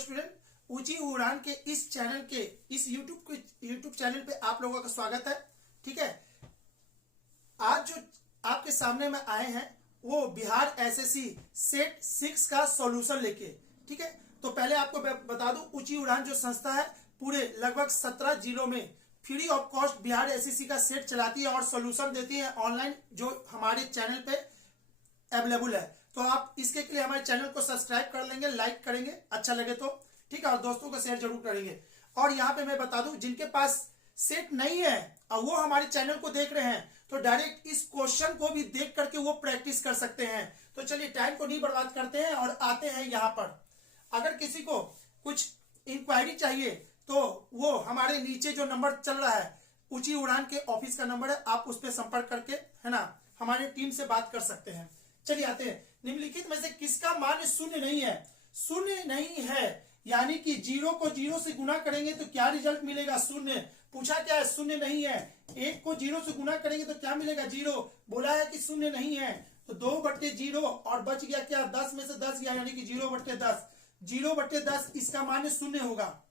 Student, ऊंची उड़ान के इस चैनल के इस यूट्यूब चैनल पे आप लोगों का स्वागत है। ठीक है, आज जो आपके सामने में आए हैं वो बिहार एसएससी सेट 6 का सॉल्यूशन लेके। ठीक है, तो पहले आपको बता दूं, ऊंची उड़ान जो संस्था है पूरे लगभग 17 जिलों में free of cost Bihar SSC का सेट चलाती है और सॉल्यूशन देती है ऑनलाइन, जो हमारे चैनल पे अवेलेबल है। तो आप इसके लिए हमारे चैनल को सब्सक्राइब कर लेंगे, लाइक करेंगे अच्छा लगे तो, ठीक है, और दोस्तों को शेयर जरूर करेंगे। और यहाँ पे मैं बता दूं, जिनके पास सेट नहीं है और वो हमारे चैनल को देख रहे हैं तो डायरेक्ट इस क्वेश्चन को भी देख करके वो प्रैक्टिस कर सकते हैं। तो चलिए टाइम को नहीं बर्बाद करते हैं और आते हैं यहाँ पर। अगर किसी को कुछ इंक्वायरी चाहिए तो वो हमारे नीचे जो नंबर चल रहा है ऊंची उड़ान के ऑफिस का नंबर है, आप उस पर संपर्क करके, है ना, हमारे टीम से बात कर सकते हैं। चलिए आते हैं, निम्नलिखित में से किसका मान शून्य नहीं है? शून्य नहीं है यानी कि जीरो को जीरो से गुना करेंगे तो क्या रिजल्ट मिलेगा? शून्य। पूछा क्या है? शून्य नहीं है। एक को जीरो से गुना करेंगे तो क्या मिलेगा? जीरो। बोला है कि शून्य नहीं है, तो 2/0 और बच गया क्या? 10 में से 10 गया यानी कि 0/10। 0/10 इसका मान शून्य होगा।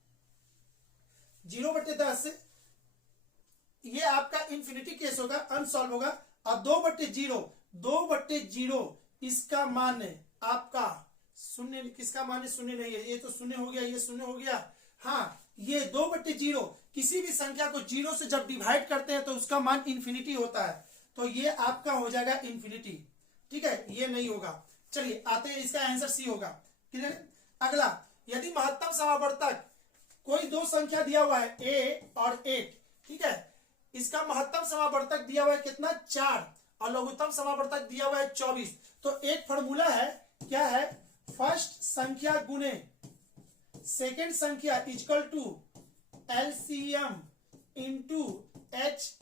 0/10 ये आपका इंफिनिटी केस होगा, अनसॉल्व होगा। और 2/0 इसका मान आपका शून्य। किसका मान शून्य नहीं है? ये तो शून्य हो गया, ये शून्य हो गया। हाँ, ये 2/0 किसी भी संख्या को जीरो से जब डिवाइड करते हैं तो उसका मान इंफिनिटी होता है, तो ये आपका हो जाएगा इंफिनिटी। ठीक है, ये नहीं होगा। चलिए आते हैं, इसका आंसर सी होगा। क्लियर? अगला, यदि महत्तम समावर्तक कोई दो संख्या दिया हुआ है a और 8, ठीक है, इसका महत्तम समावर्तक दिया हुआ है कितना? 4 और लघुत्तम समावर्तक दिया हुआ है 24। तो एक फॉर्मूला है, क्या है? फर्स्ट संख्या गुने सेकेंड संख्या equal to LCM into HCF।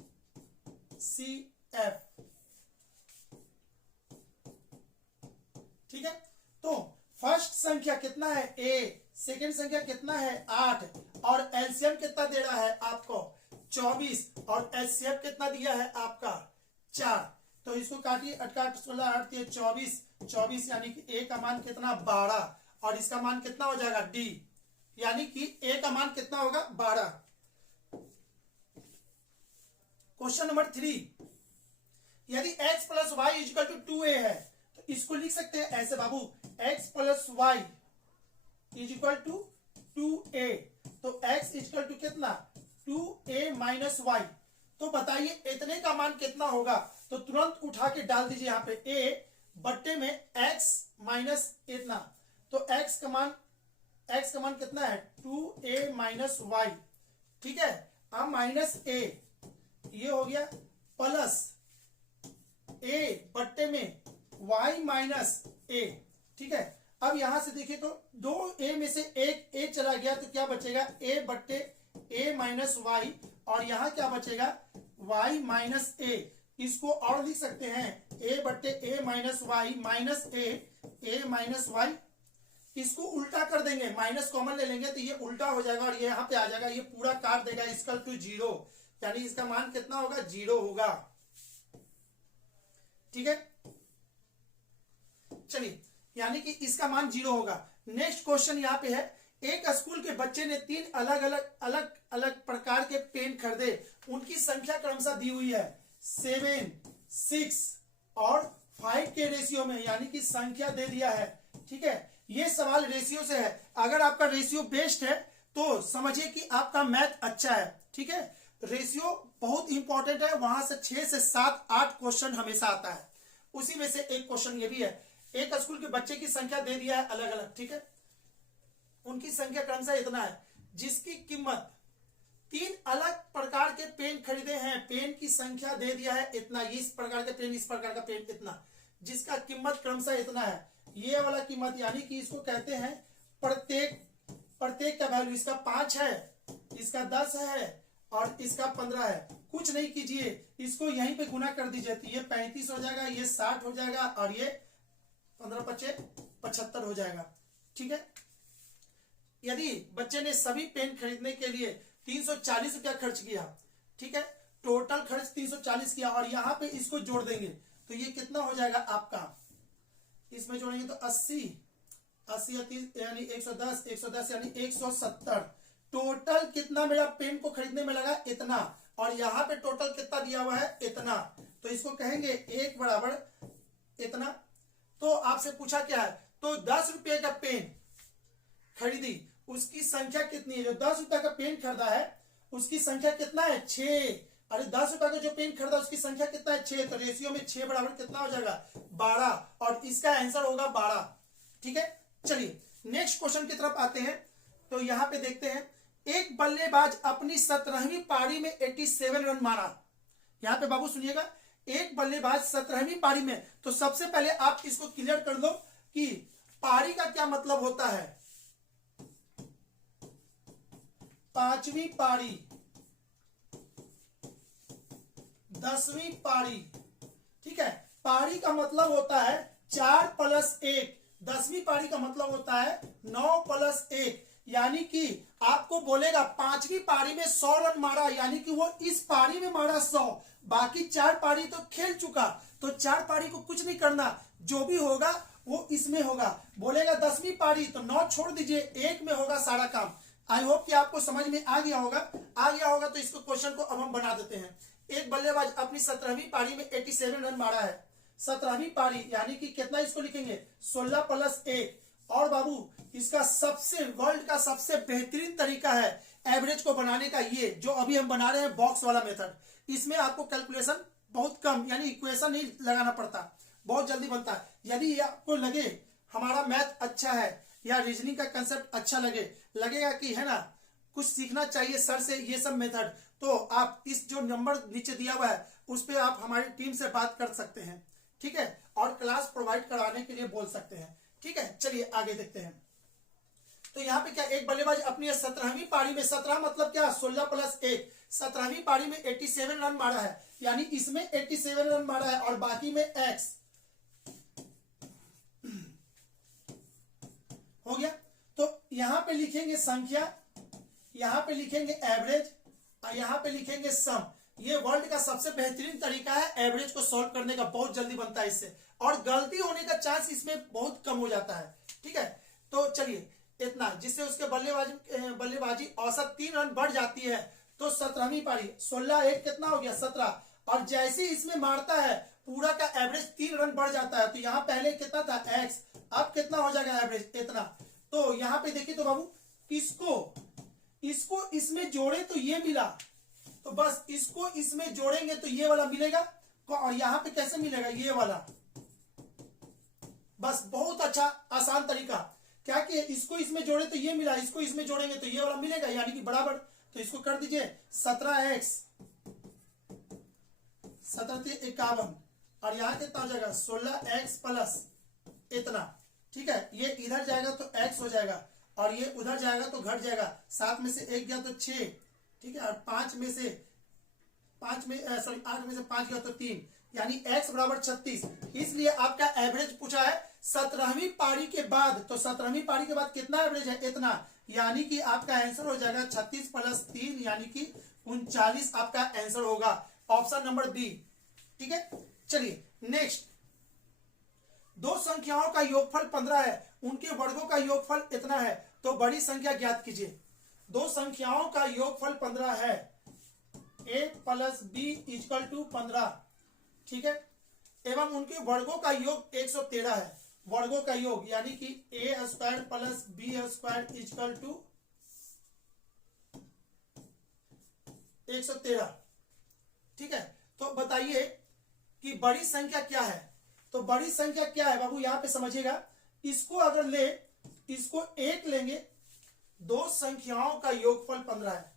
ठीक है, तो फर्स्ट संख्या कितना है? A, सेकेंड संख्या कितना है? 8 और एलसीएम कितना दे रहा है आपको? 24 और HCF कितना दिया है आपका? 4। तो इसको काटिए, 8 16 8 24, 24 यानी कि A का मान कितना? 12 और इसका मान कितना हो जाएगा? D, यानी कि A का मान कितना होगा? 12। क्वेश्चन नंबर 3, यदि x plus y equal to 2a है तो इसको लिख सकते हैं ऐसे बाबू, x plus y equal to 2a। तो x इक्वल टू कितना? 2a minus Y. तो बताइए इतने का मान कितना होगा? तो तुरंत उठा के डाल दीजिए यहाँ पे a बट्टे में x माइनस इतना। तो x का मान कितना है? 2a minus Y. ठीक है, अब माइनस a, ये हो गया प्लस a बट्टे में y माइनस a। ठीक है, अब यहां से देखिए तो 2a में से एक a चला गया तो क्या बचेगा? a बट्टे a माइनस वाई, और यहां क्या बचेगा? y minus a। इसको और लिख सकते हैं a बट्टे a minus y minus a minus y. इसको उल्टा कर देंगे, माइनस कॉमन ले लेंगे तो ये उल्टा हो जाएगा और ये यहाँ पे आ जाएगा, ये पूरा काट देगा, इक्वल टू 0, यानी इसका मान कितना होगा? 0 होगा। ठीक है, चलिए, यानी कि इसका मान 0 होगा। नेक्स्ट क्वेश्चन यहाँ पे है, एक स्कूल के बच्चे ने 3 अलग अलग प्रकार के पेन खरीदे, उनकी संख्या क्रमशः दी हुई है 7, 6 और 5 के रेशियो में, यानी कि संख्या दे दिया है। ठीक है, ये सवाल रेशियो से है। अगर आपका रेशियो बेस्ड है तो समझिए कि आपका मैथ अच्छा है। ठीक है, रेशियो बहुत इंपॉर्टेंट है, वहां से 6 से 7 8 क्वेश्चन हमेशा आता है। उसी में से एक क्वेश्चन ये भी है, एक स्कूल के बच्चे की संख्या दे दिया है अलग अलग। ठीक है, उनकी संख्या क्रमशः इतना है, जिसकी कीमत 3 अलग प्रकार के पेन खरीदे हैं, पेन की संख्या दे दिया है इतना, इस प्रकार के पेन, इस प्रकार का पेन इतना, जिसका कीमत क्रमशः इतना है। ये वाला कीमत यानी कि इसको कहते हैं प्रत्येक का वैल्यू, इसका 5 है, इसका 10 है और इसका 15 है। कुछ नहीं कीजिए, इसको यहीं पे गुना कर दीजिए तो ये 35 हो जाएगा, ये 60 हो जाएगा और ये 15 × 5 = 75 हो जाएगा। ठीक है, यदि बच्चे ने सभी पेन खरीदने के लिए 340 रुपया खर्च किया, ठीक है, टोटल खर्च 340 किया और यहाँ पे इसको जोड़ देंगे तो ये कितना हो जाएगा आपका? इसमें जोड़ेंगे तो 80 80 या 30 यानी 110, 110 यानी 170। टोटल कितना मेरा पेन को खरीदने में लगा? इतना। और यहाँ पे टोटल कितना दिया हुआ है? इतना। तो इसको कहेंगे 1 बराबर इतना। तो आपसे पूछा क्या है? तो 10 रुपये का पेन खरीदी, उसकी संख्या कितनी है? जो 10 रुपए का पेन खरीदा है उसकी संख्या कितना है? 6। अरे 10 रुपए का जो पेन खरीदा उसकी संख्या कितना है? 6। तो रेशियो में 6 बराबर कितना हो जाएगा? 12। और इसका आंसर होगा 12। ठीक है, चलिए नेक्स्ट क्वेश्चन की तरफ आते हैं। तो यहां पे देखते हैं, एक बल्लेबाज अपनी 17वीं पारी में 87 रन मारा। यहां पे बाबू सुनिएगा, एक बल्लेबाज 17वीं पारी में। तो सबसे पहले आप इसको क्लियर कर दो कि पारी का क्या मतलब होता है। 5वीं पारी, 10वीं पारी। ठीक है, पारी का मतलब होता है 4 + 1। 10वीं पारी का मतलब होता है 9 + 1। यानी कि आपको बोलेगा 5वीं पारी में 100 रन मारा, यानी कि वो इस पारी में मारा 100। बाकी 4 पारी तो खेल चुका, तो 4 पारी को कुछ नहीं करना, जो भी होगा वो इसमें होगा। बोलेगा 10वीं पारी तो 9 छोड़ दीजिए, 1 में होगा सारा काम। आई होप कि आपको समझ में आ गया होगा। तो इसको क्वेश्चन को अब हम बना देते हैं। एक बल्लेबाज अपनी 17वीं पारी में 87 रन मारा है। 17वीं पारी यानी कि कितना इसको लिखेंगे? 16 + 1। और बाबू इसका सबसे वर्ल्ड का सबसे बेहतरीन तरीका है एवरेज को बनाने का, ये जो अभी हम बना रहे हैं बॉक्स वाला मेथड। इसमें आपको कैलकुलेशन बहुत कम यानी इक्वेशन नहीं लगाना पड़ता, बहुत जल्दी बनता है। यदि आपको लगे हमारा मैथ अच्छा है या रीजनिंग का कंसेप्ट अच्छा लगेगा कि है ना कुछ सीखना चाहिए सर से ये सब मेथड, तो आप इस जो नंबर नीचे दिया हुआ है उस पर आप हमारी टीम से बात कर सकते हैं। ठीक है, और क्लास प्रोवाइड कराने के लिए बोल सकते हैं। ठीक है, चलिए आगे देखते हैं। तो यहाँ पे क्या, एक बल्लेबाज अपनी 17वीं पारी में, 17 मतलब क्या? 16 + 1। 17वीं पारी में 87 रन मारा है, यानी इसमें 87 रन मारा है और बाकी में x हो गया। तो यहां पे लिखेंगे संख्या, यहां पे लिखेंगे एवरेज और यहां पे लिखेंगे सम। ये वर्ल्ड का सबसे बेहतरीन तरीका है एवरेज को सॉल्व करने का, बहुत जल्दी बनता है इससे, और गलती होने का चांस इसमें बहुत कम हो जाता है। ठीक है, तो चलिए इतना, जिससे उसके बल्लेबाजी औसत 3 रन बढ़ जाती है। तो 17वीं पारी 16 1 कितना हो गया? 17। और जैसे इसमें मारता है पूरा का एवरेज 3 रन बढ़ जाता है। तो यहाँ पहले कितना था? x, अब कितना हो जाएगा एवरेज? इतना। तो यहाँ पे देखिए तो बाबू इसको इसमें जोड़े तो ये मिला, तो बस इसको इसमें जोड़ेंगे तो ये वाला मिलेगा। और यहाँ पे कैसे मिलेगा? ये वाला। बस बहुत अच्छा आसान तरीका, क्या कि इसको इसमें जोड़े तो ये मिला, इसको इसमें जोड़ेंगे तो ये वाला मिलेगा, यानी कि बराबर। तो इसको कर दीजिए 17x, 17 51, और यहाँ कितना हो जाएगा? 16x + इतना। ठीक है, ये इधर जाएगा तो x हो जाएगा और ये उधर जाएगा तो घट जाएगा। 7 में से 1 गया तो 6। ठीक है, और 8 में से 5 गया तो 3, यानी x बराबर 36। इसलिए आपका एवरेज पूछा है 17वीं पारी के बाद। तो 17वीं पारी के बाद कितना एवरेज है? इतना, यानी कि आपका आंसर हो जाएगा 36 + 3 यानी कि 39 आपका आंसर होगा, ऑप्शन नंबर बी। ठीक है, चलिए नेक्स्ट। दो संख्याओं का योगफल 15 है, उनके वर्गों का योगफल इतना है, तो बड़ी संख्या ज्ञात कीजिए। दो संख्याओं का योगफल 15 है, a + b = 15। ठीक है, एवं उनके वर्गों का योग 113 है। वर्गों का योग यानी कि a² + b² = 113। ठीक है, तो बताइए कि बड़ी संख्या क्या है? तो बड़ी संख्या क्या है बाबू, यहां पे समझिएगा। इसको अगर ले, इसको 1 लेंगे, दो संख्याओं का योगफल 15 है।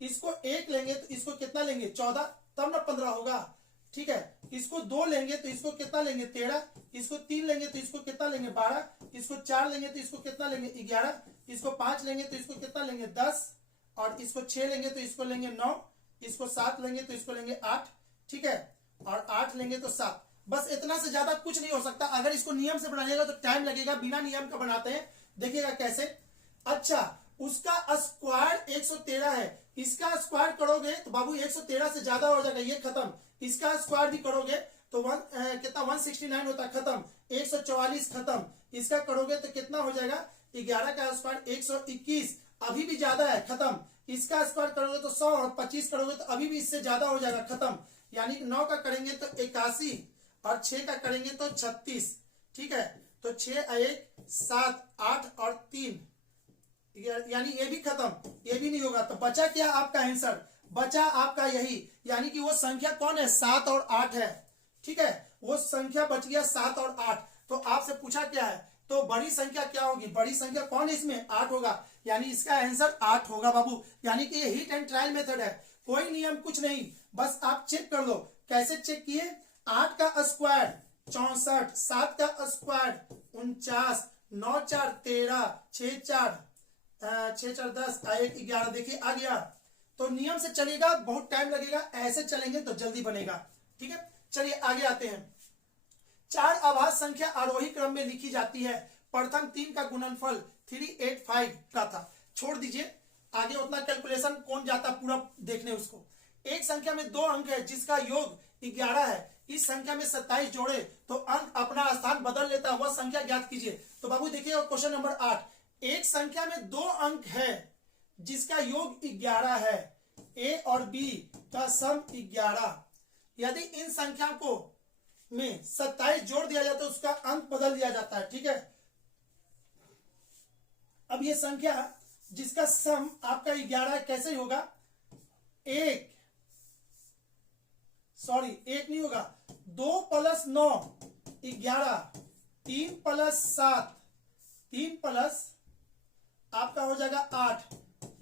इसको 1 लेंगे तो इसको कितना लेंगे? 14, तब ना 15 होगा। ठीक है, इसको 2 लेंगे तो इसको कितना लेंगे? 13। इसको 3 लेंगे तो इसको कितना लेंगे? 12। इसको 4 लेंगे तो इसको कितना लेंगे? 11। इसको 5 लेंगे तो इसको कितना लेंगे? 10। और इसको 6 लेंगे तो इसको लेंगे 9। इसको 7 लेंगे तो इसको लेंगे 8। ठीक है, और 8 लेंगे तो 7। बस इतना से ज्यादा कुछ नहीं हो सकता। अगर इसको नियम से बनाइएगा तो टाइम लगेगा, बिना नियम का बनाते हैं, देखिएगा कैसे। अच्छा, उसका स्क्वायर 113 है, इसका स्क्वायर करोगे तो बाबू 113 से ज्यादा हो जाएगा, ये खत्म। इसका स्क्वायर भी करोगे तो कितना 169 होता है, खत्म। 144 खत्म। इसका करोगे तो कितना हो जाएगा 11 का स्क्वायर 121, अभी भी ज्यादा है, खत्म। इसका स्क्वायर करोगे तो 100 और 25 करोगे तो अभी भी इससे ज्यादा हो जाएगा, खत्म। यानी 9 का करेंगे तो 81 और 6 का करेंगे तो 36, ठीक है। तो 6 1 7 8 और 3, यानी ये भी खत्म, ये भी नहीं होगा। तो बचा क्या आपका आंसर, बचा आपका यही, यानी कि वो संख्या कौन है 7 और 8 है, ठीक है। वो संख्या बच गया 7 और 8। तो आपसे पूछा क्या है, तो बड़ी संख्या क्या होगी, बड़ी संख्या कौन है इसमें 8 होगा, यानी इसका आंसर 8 होगा बाबू। यानी कि ये हिट एंड ट्रायल मेथड है, कोई नियम कुछ नहीं, बस आप चेक कर लो। कैसे चेक किए, 8 का स्क्वायर 64, 7 का स्क्वायर 49, 9 4 13, 6 4 10, 1 11, देखिए आ गया। तो नियम से चलेगा, बहुत टाइम लगेगा, ऐसे चलेंगे तो जल्दी बनेगा, ठीक है। चलिए आगे आते हैं। 4 अभाज्य संख्या आरोही क्रम में लिखी जाती है, प्रथम 3 का गुणनफल 385 का था। छोड़ दीजिए, आगे उतना कैलकुलेशन कौन जाता पूरा देखने उसको। एक संख्या में 2 अंक है जिसका योग 11 है, इस संख्या में 27 जोड़े तो अंक अपना स्थान बदल लेता है, वह संख्या ज्ञात कीजिए। तो बाबू देखिए क्वेश्चन नंबर 8, एक संख्या में 2 अंक है जिसका योग 11 है, ए और बी का सम 11, यदि इन संख्या को में 27 जोड़ दिया जाए तो उसका अंक बदल दिया जाता है, ठीक है। अब ये संख्या जिसका सम आपका 11 कैसे होगा, एक नहीं होगा, 2 + 9 11, 3 + 7 3 प्लस आपका हो जाएगा 8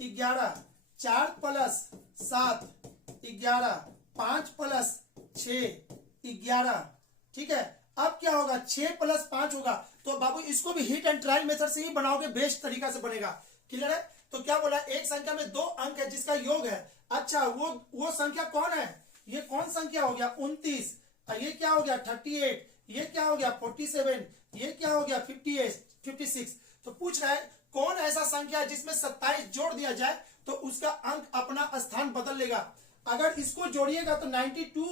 11, 4 + 7 11, 5 + 6 11, ठीक है। अब क्या होगा 6 + 5 होगा। तो बाबू इसको भी हिट एंड ट्रायल मेथड से ही बनाओगे, बेस्ट तरीका से बनेगा, क्लियर है। तो क्या बोला, एक संख्या में 2 अंक है जिसका योग है, अच्छा वो संख्या कौन है, ये कौन संख्या हो गया 29, ये क्या हो गया 38, ये क्या हो गया 47, ये क्या हो गया 58 56। तो पूछ रहा है कौन ऐसा संख्या है जिसमें 27 जोड़ दिया जाए तो उसका अंक अपना स्थान बदल लेगा। अगर इसको जोड़िएगा तो 92,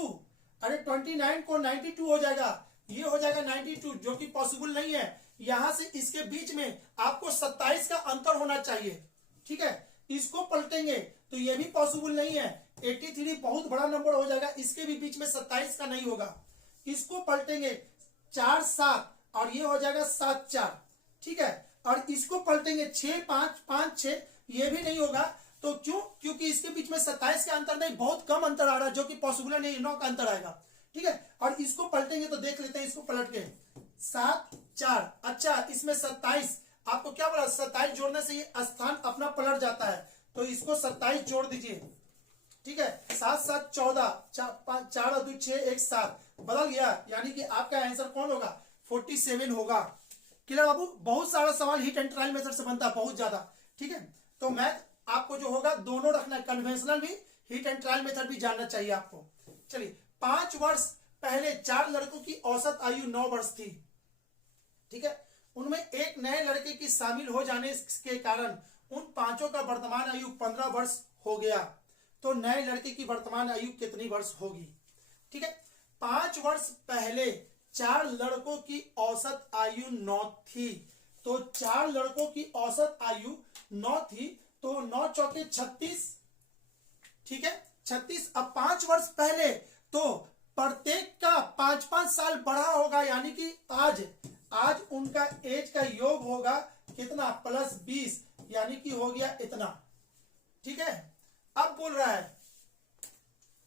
अरे 29 को 92 हो जाएगा, ये हो जाएगा 92, जो कि पॉसिबल नहीं है। यहां से इसके बीच में आपको 27 का अंतर होना चाहिए, ठीक है। इसको पलटेंगे तो ये भी पॉसिबल नहीं है, 83 बहुत बड़ा नंबर हो जाएगा, इसके भी बीच में 27 का नहीं होगा। इसको पलटेंगे 4 7 और ये हो जाएगा 7 4, ठीक है। और इसको पलटेंगे 6 5 5 6, ये भी नहीं होगा। तो क्यों, क्योंकि इसके बीच में 27 का अंतर नहीं, बहुत कम अंतर आ रहा है, जो कि पॉसिबल नहीं, 9 का अंतर आएगा, ठीक है। और इसको पलटेंगे तो देख लेते हैं, इसको पलट के 7 4, अच्छा इसमें 27, आपको क्या बोला 27 जोड़ने से ये स्थान अपना पलट जाता है, तो इसको 27 जोड़ दीजिए, ठीक है। 7 7 14, 4 2 6 1 7 बदल गया, यानी कि आपका आंसर कौन होगा 47 होगा। क्लियर बाबू, बहुत सारा सवाल हिट एंड ट्रायल मेथड से बनता है, बहुत ज्यादा, ठीक है। तो मैथ आपको जो होगा दोनों रखना है, कन्वेंशनल भी हिट एंड ट्रायल मेथड भी जानना चाहिए आपको। चलिए 5 वर्ष पहले 4 लड़कों की औसत आयु 9 वर्ष थी, ठीक है। उनमें एक नए लड़के की शामिल हो जाने के कारण उन 5 का वर्तमान आयु 15 वर्ष हो गया, तो नए लड़के की वर्तमान आयु कितनी वर्ष होगी, ठीक है। 5 वर्ष पहले 4 लड़कों की औसत आयु 9 थी, तो 4 लड़कों की औसत आयु 9 थी, तो 9 चौके 36, ठीक है 36। अब 5 वर्ष पहले तो प्रत्येक का 5-5 साल बढ़ा होगा, यानी कि आज उनका एज का योग होगा कितना +20, यानी कि हो गया इतना, ठीक है। अब बोल रहा है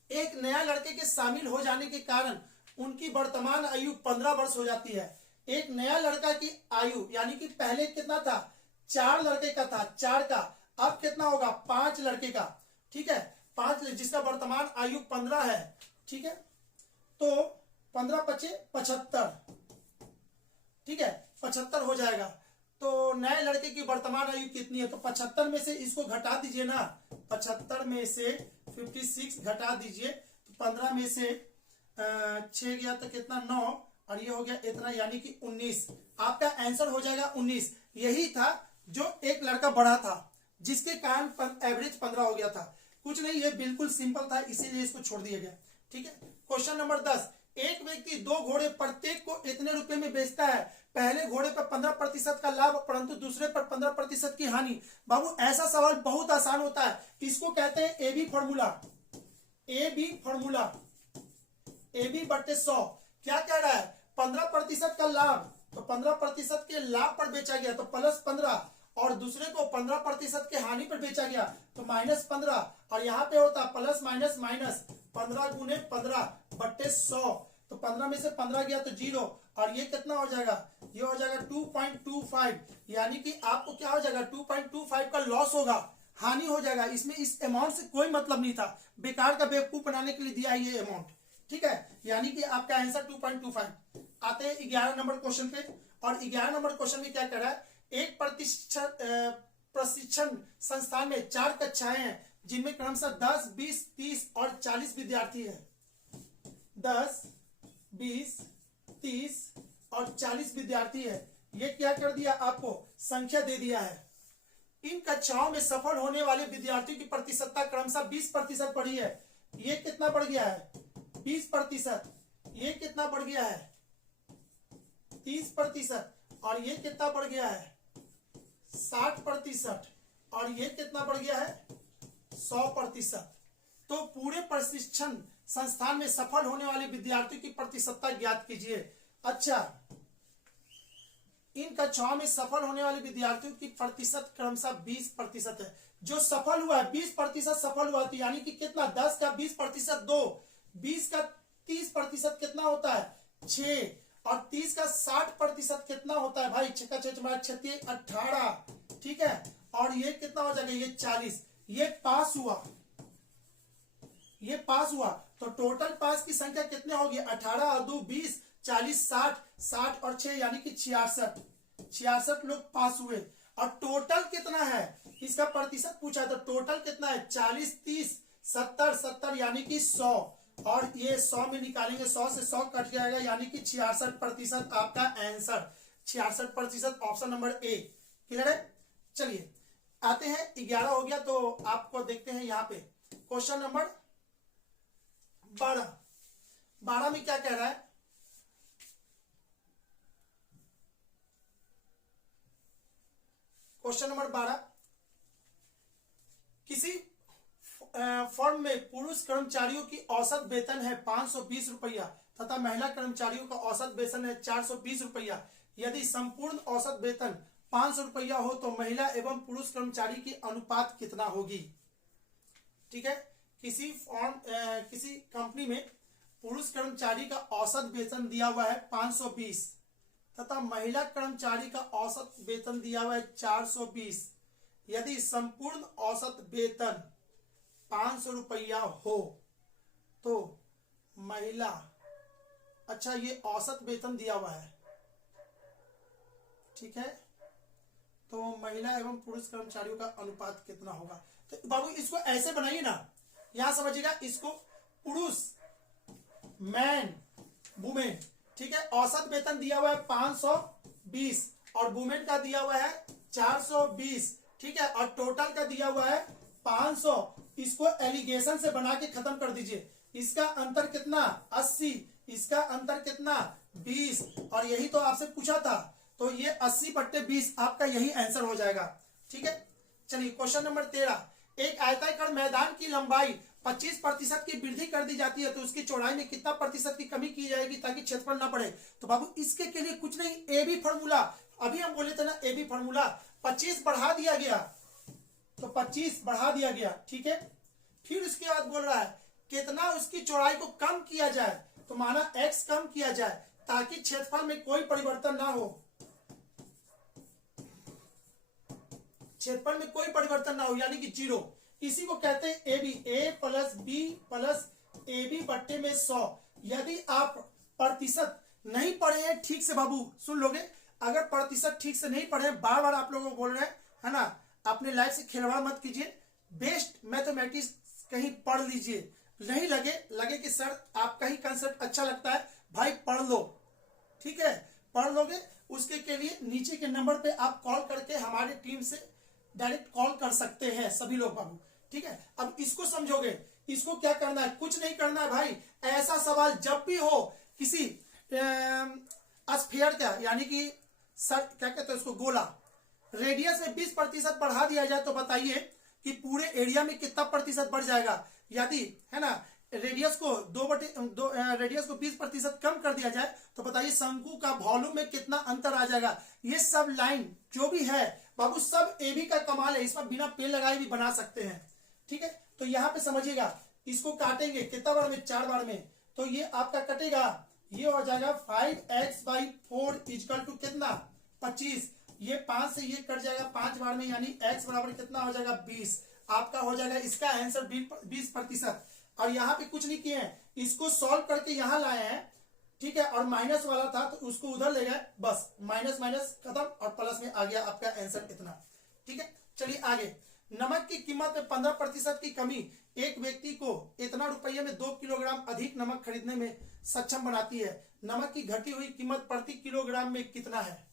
एक नया लड़के के शामिल हो जाने के कारण उनकी वर्तमान आयु 15 वर्ष हो जाती है। एक नया लड़का की आयु, यानी कि पहले कितना था 4 लड़के का था, 4 का, अब कितना होगा 5 लड़के का, ठीक है 5, जिसका वर्तमान आयु 15 है, ठीक है। तो 15 × 5 = 75, ठीक है 75 हो जाएगा। तो नए लड़के की वर्तमान आयु कितनी है, तो 75 में से इसको घटा दीजिए ना, 75 में से 56 घटा दीजिए, तो 15 में से 6 गया तो कितना 9, और ये हो गया इतना, यानी कि 19। आपका आंसर हो जाएगा 19। यही था जो एक लड़का बढ़ा था, जिसके कारण एवरेज 15 हो गया था। कुछ नहीं, ये बिल्कुल सिंपल था, इसीलिए इसको छोड़ दिया गया, ठीक है। क्वेश्चन नंबर 10, एक व्यक्ति 2 घोड़े प्रत्येक को इतने रुपए में बेचता है, पहले घोड़े पर 15% का लाभ परंतु दूसरे पर 15% की हानि। बाबू ऐसा सवाल बहुत आसान होता है, इसको कहते हैं A B formula. A B formula, A B बट्टे 100। क्या कह रहा है, 15% का लाभ, तो 15% के लाभ पर बेचा गया तो +15, और दूसरे को 15% के हानि पर बेचा गया तो -15, और यहाँ पे होता प्लस माइनस माइनस 15 गुने 15 बट्टे 100, तो 15 में से 15 गया तो 0, और ये कितना हो जाएगा, ये हो जाएगा 2.25, यानी कि आपको क्या हो जाएगा 2.25 का लॉस होगा, हानि हो जाएगा। इसमें इस अमाउंट से कोई मतलब नहीं था, बेकार का बेवकूफ बनाने के लिए दिया ये अमाउंट, ठीक है। यानी कि आपका आंसर 2.25। आते हैं 11 नंबर क्वेश्चन पे, और 11 नंबर क्वेश्चन में क्या कर रहा है, एक प्रशिक्षण संस्थान में 4 कक्षाएं हैं जिनमें क्रमशः 10, 20, 30 और 40 विद्यार्थी हैं। 10, 20, 30 और 40 विद्यार्थी है। ये क्या कर दिया, आपको संख्या दे दिया है। इन कक्षाओं में सफल होने वाले विद्यार्थियों की प्रतिशतता क्रमशः 20% बढ़ी है। ये कितना बढ़ गया है, 20%। ये कितना बढ़ गया है, 30%। और ये कितना बढ़ गया है, 60%। और ये कितना बढ़ गया है, 100%। तो पूरे प्रशिक्षण संस्थान में सफल होने वाले विद्यार्थियों की प्रतिशतता ज्ञात कीजिए। अच्छा, इन कक्षाओं में सफल होने वाले विद्यार्थियों की प्रतिशत क्रमशः 20% है। जो सफल हुआ है 20% सफल हुआ, तो यानी कि कितना, 10 का 20% 2, 20 का 30% कितना होता है 6, और 30 का 60% कितना होता है भाई, 6 का 6 36 18, ठीक है। और ये कितना हो जाएगा, ये 40। ये पास हुआ, ये पास हुआ, तो टोटल पास की संख्या कितने होगी, 18 और 2 20, 40 60, 60 और 6 यानी कि 66 लोग पास हुए। और टोटल कितना है, इसका प्रतिशत पूछा तो टोटल कितना है 40 30 70 70 यानी कि 100, और ये 100 में निकालेंगे, 100 से 100 कट जाएगा यानी कि 66% आपका answer, 66% option number A. Clear है। चलिए आते हैं, 11 हो गया, तो आपको देखते हैं यहाँ पे क्वेश्चन नंबर 12 में क्या कह रहा है, क्वेश्चन नंबर 12, किसी फर्म में पुरुष कर्मचारियों की औसत वेतन है 520 रुपया तथा महिला कर्मचारियों का औसत वेतन है 420 रुपया। यदि संपूर्ण औसत वेतन 500 रुपया हो तो महिला एवं पुरुष कर्मचारी की अनुपात कितना होगी। ठीक है, किसी कंपनी में पुरुष कर्मचारी का औसत वेतन दिया हुआ है 520 तथा महिला कर्मचारी का औसत वेतन दिया हुआ है 420। यदि संपूर्ण औसत वेतन 500 रुपया हो तो महिला, अच्छा ये औसत वेतन दिया हुआ है, ठीक है, तो महिला एवं पुरुष कर्मचारियों का अनुपात कितना होगा। तो बाबू इसको ऐसे बनाइए ना, यहां समझिएगा, इसको पुरुष मैन वुमेन, ठीक है, औसत वेतन दिया हुआ है 520 और वुमेन का दिया हुआ है 420, ठीक है, और टोटल का दिया हुआ है 500। इसको एलिगेशन से बना के खत्म कर दीजिए। इसका अंतर कितना 80, इसका अंतर कितना 20, और यही तो आपसे पूछा था, तो ये 80/20 आपका यही आंसर हो जाएगा। ठीक है, चलिए क्वेश्चन नंबर 13, एक आयताकार मैदान की लंबाई 25% की वृद्धि कर दी जाती है तो उसकी चौड़ाई में कितना प्रतिशत की कमी की जाएगी ताकि क्षेत्रफल ना बढ़े। तो बाबू इसके के लिए कुछ नहीं, ए बी फॉर्मूला, अभी हम बोले थे ना ए बी फॉर्मूला, 25 बढ़ा दिया गया तो 25 बढ़ा दिया गया, ठीक है। फिर उसके बाद बोल रहा है कितना उसकी चौड़ाई को कम किया जाए, तो माना x कम किया जाए ताकि क्षेत्रफल में कोई परिवर्तन ना हो, क्षेत्रफल में कोई परिवर्तन ना हो यानी कि 0। इसी को कहते हैं A B, A plus B plus A B बट्टे में 100। यदि आप प्रतिशत नहीं पढ़े हैं ठीक से, बाबू सुन लोगे, अगर प्रतिशत ठीक से नहीं पढ़े, बार बार आप लोगों को बोल रहे हैं, है ना, अपने लाइफ से खिलवाड़ मत कीजिए, बेस्ट मैथमेटिक्स कहीं पढ़ लीजिए। नहीं लगे कि सर आपका ही कंसेप्ट अच्छा लगता है, भाई पढ़ लो, ठीक है, पढ़ लोगे, उसके के लिए नीचे के नंबर पे आप कॉल करके हमारे टीम से डायरेक्ट कॉल कर सकते हैं सभी लोग बाबू, ठीक है। अब इसको समझोगे, इसको क्या करना है, कुछ नहीं करना है भाई। ऐसा सवाल जब भी हो किसी स्फीयर का यानी कि सर क्या कहते हैं उसको, गोला, रेडियस में 20% बढ़ा दिया जाए तो बताइए कि पूरे एरिया में कितना प्रतिशत बढ़ जाएगा। यदि है ना रेडियस को रेडियस को 20% कम कर दिया जाए तो बताइए शंकु का वॉल्यूम में कितना अंतर आ जाएगा। ये सब लाइन जो भी है बाबू सब एबी का कमाल है, इसमें बिना पेन लगाए भी बना सकते हैं। ठीक है, तो यहाँ पे समझिएगा, इसको काटेंगे कितना बार में, 4 बार में, तो ये आपका कटेगा, ये हो जाएगा 5x/4 इक्वल टू कितना 25। ये 5 से ये कट जाएगा 5 बार में, यानी x बराबर कितना हो जाएगा 20। आपका हो जाएगा इसका आंसर 20%। और यहाँ पे कुछ नहीं किए हैं, इसको सॉल्व करके यहाँ लाए हैं। ठीक है, और माइनस वाला था तो उसको उधर ले गए, बस माइनस माइनस खत्म और प्लस में आ गया आपका आंसर इतना। ठीक है, चलिए आगे। नमक की कीमत में 15% की कमी एक व्यक्ति को इतना रुपये में 2 किलोग्राम अधिक नमक खरीदने में सक्षम बनाती है। नमक की घटी हुई कीमत प्रति किलोग्राम में कितना है।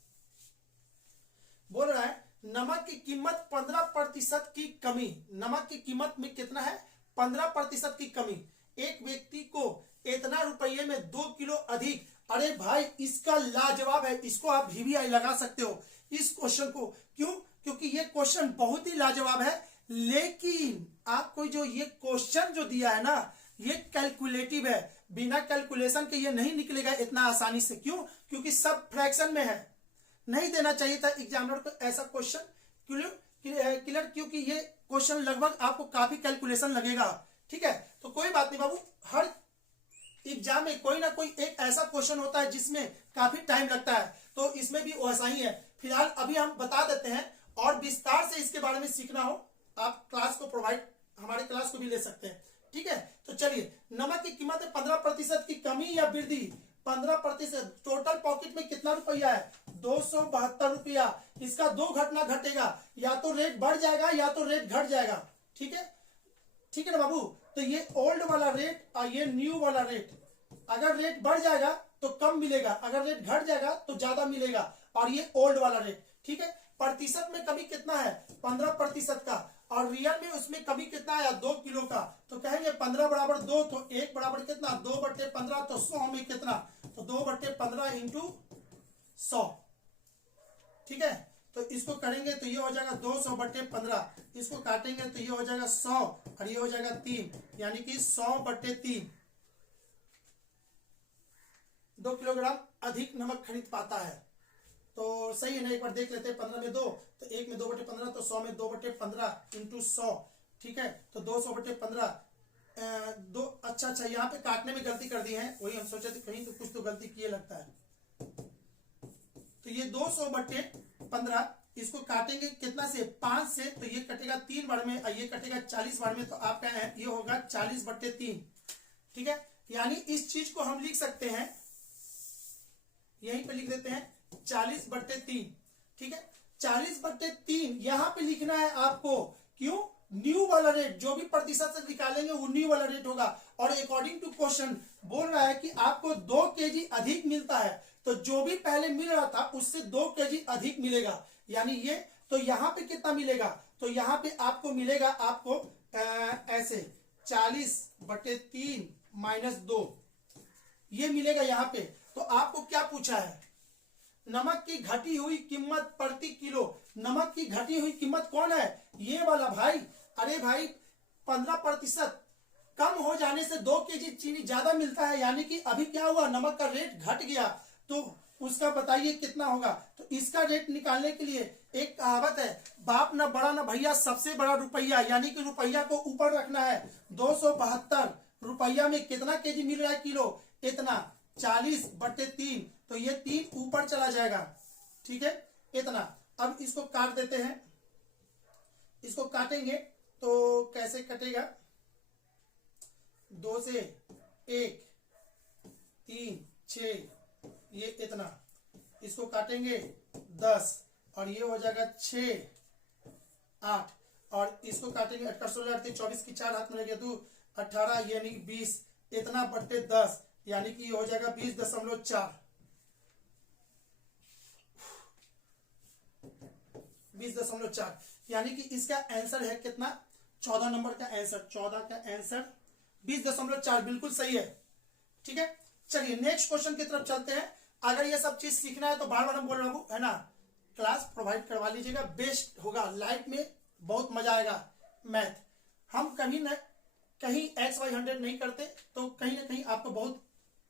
बोल रहा है नमक की कीमत 15% की कमी, नमक की कीमत में कितना है 15% की कमी, एक व्यक्ति को इतना रुपये में 2 किलो अधिक। अरे भाई इसका लाजवाब है, इसको आप VVI लगा सकते हो इस क्वेश्चन को। क्यों? क्योंकि ये क्वेश्चन बहुत ही लाजवाब है, लेकिन आपको जो ये क्वेश्चन जो दिया है ना ये कैलकुलेटिव है, बिना कैलकुलेशन के ये नहीं निकलेगा इतना आसानी से। क्यों? क्योंकि सब फ्रैक्शन में है, नहीं देना चाहिए था एग्जामिनर को ऐसा क्वेश्चन। क्लियर? क्योंकि ये क्वेश्चन लगभग आपको काफी कैलकुलेशन लगेगा। ठीक है, तो कोई बात नहीं बाबू, हर एग्जाम में कोई ना कोई एक ऐसा क्वेश्चन होता है जिसमें काफी टाइम लगता है, तो इसमें भी वैसा ही है। फिलहाल अभी हम बता देते हैं, और विस्तार से इसके बारे में सीखना हो आप क्लास को प्रोवाइड, हमारे क्लास को भी ले सकते हैं। ठीक है, तो चलिए, नमक की कीमत में 15% की कमी या वृद्धि, 15%, टोटल पॉकेट में कितना रुपया है 272 रुपया। इसका दो घटना घटेगा, या तो रेट बढ़ जाएगा या तो रेट घट जाएगा। ठीक है, ठीक है ना बाबू। तो ये ओल्ड वाला रेट और ये न्यू वाला रेट, अगर रेट बढ़ जाएगा तो कम मिलेगा, अगर रेट घट जाएगा तो ज्यादा मिलेगा, और ये ओल्ड वाला रेट। ठीक है, प्रतिशत में कमी कितना है 15% का, और रियल में उसमें कमी कितना है 2 किलो का। तो कहेंगे 15 बराबर 2, तो 1 बराबर कितना 2/15, तो 100 में कितना, तो 2/15 इंटू 100। ठीक है, तो इसको करेंगे तो ये हो जाएगा 200/15, इसको काटेंगे तो ये हो जाएगा 100 और ये हो जाएगा 3, यानी कि 100/3 2 किलोग्राम अधिक नमक खरीद पाता है। तो सही है ना, एक बार देख लेते हैं। 15 में 2 तो 1 में 2/15, तो 100 में 2/15 इंटू 100। ठीक है, तो 200/15 दो। अच्छा, यहाँ पे काटने में गलती कर दी है, वही हम सोचे थे कहीं तो कुछ तो गलती किए लगता है। तो ये 200/15, इसको काटेंगे कितना से 5 से, तो ये कटेगा 3 बार में और ये कटेगा 40 बार में, तो आपका ये होगा 40/3। ठीक है, यानी इस चीज को हम लिख सकते हैं, यहीं पे लिख देते हैं 40/3। ठीक है, 40/3 यहां पे लिखना है आपको। क्यों? न्यू वाला रेट जो भी प्रतिशत से निकालेंगे वो न्यू वाला रेट होगा, और अकॉर्डिंग टू क्वेश्चन बोल रहा है कि आपको 2 kg अधिक मिलता है, तो जो भी पहले मिल रहा था उससे 2 kg अधिक मिलेगा, यानी ये। तो यहाँ पे कितना मिलेगा, तो यहाँ पे आपको मिलेगा आपको ऐसे 40/3 माइनस 2, ये मिलेगा यहाँ पे। तो आपको क्या पूछा है, नमक की घटी हुई कीमत प्रति किलो। नमक की घटी हुई कीमत कौन है, ये वाला भाई। अरे भाई 15% कम हो जाने से 2 kg चीनी ज्यादा मिलता है, यानी कि अभी क्या हुआ नमक का रेट घट गया, तो उसका बताइए कितना होगा। तो इसका रेट निकालने के लिए एक कहावत है, बाप न बड़ा न भैया सबसे बड़ा रुपया, यानी कि रुपया को ऊपर रखना है। 272 रुपया में कितना केजी मिल रहा है किलो, इतना 40/3, तो ये 3 ऊपर चला जाएगा। ठीक है, इतना। अब इसको काट देते हैं, इसको काटेंगे तो कैसे कटेगा, 2 से 1 3 6, ये इतना, इसको काटेंगे 10 और ये हो जाएगा 6 8, और इसको काटेंगे 18 16 38 24 की 4 हाथ में लगे तो 18 यानी 20, इतना बट्टे 10, यानी कि ये हो जाएगा 20.4, 20.4, यानी कि इसका आंसर है कितना 14 नंबर का आंसर, 14 का आंसर 20.4 बिल्कुल सही है। ठीक है, चलिए नेक्स्ट क्वेश्चन की तरफ चलते हैं। अगर ये सब चीज सीखना है तो बार बार हम बोल रहा हूँ, है ना, क्लास प्रोवाइड करवा लीजिएगा, बेस्ट होगा, लाइफ में बहुत मजा आएगा। मैथ हम कभी न कहीं XY100 नहीं करते, तो कहीं ना कहीं आपको बहुत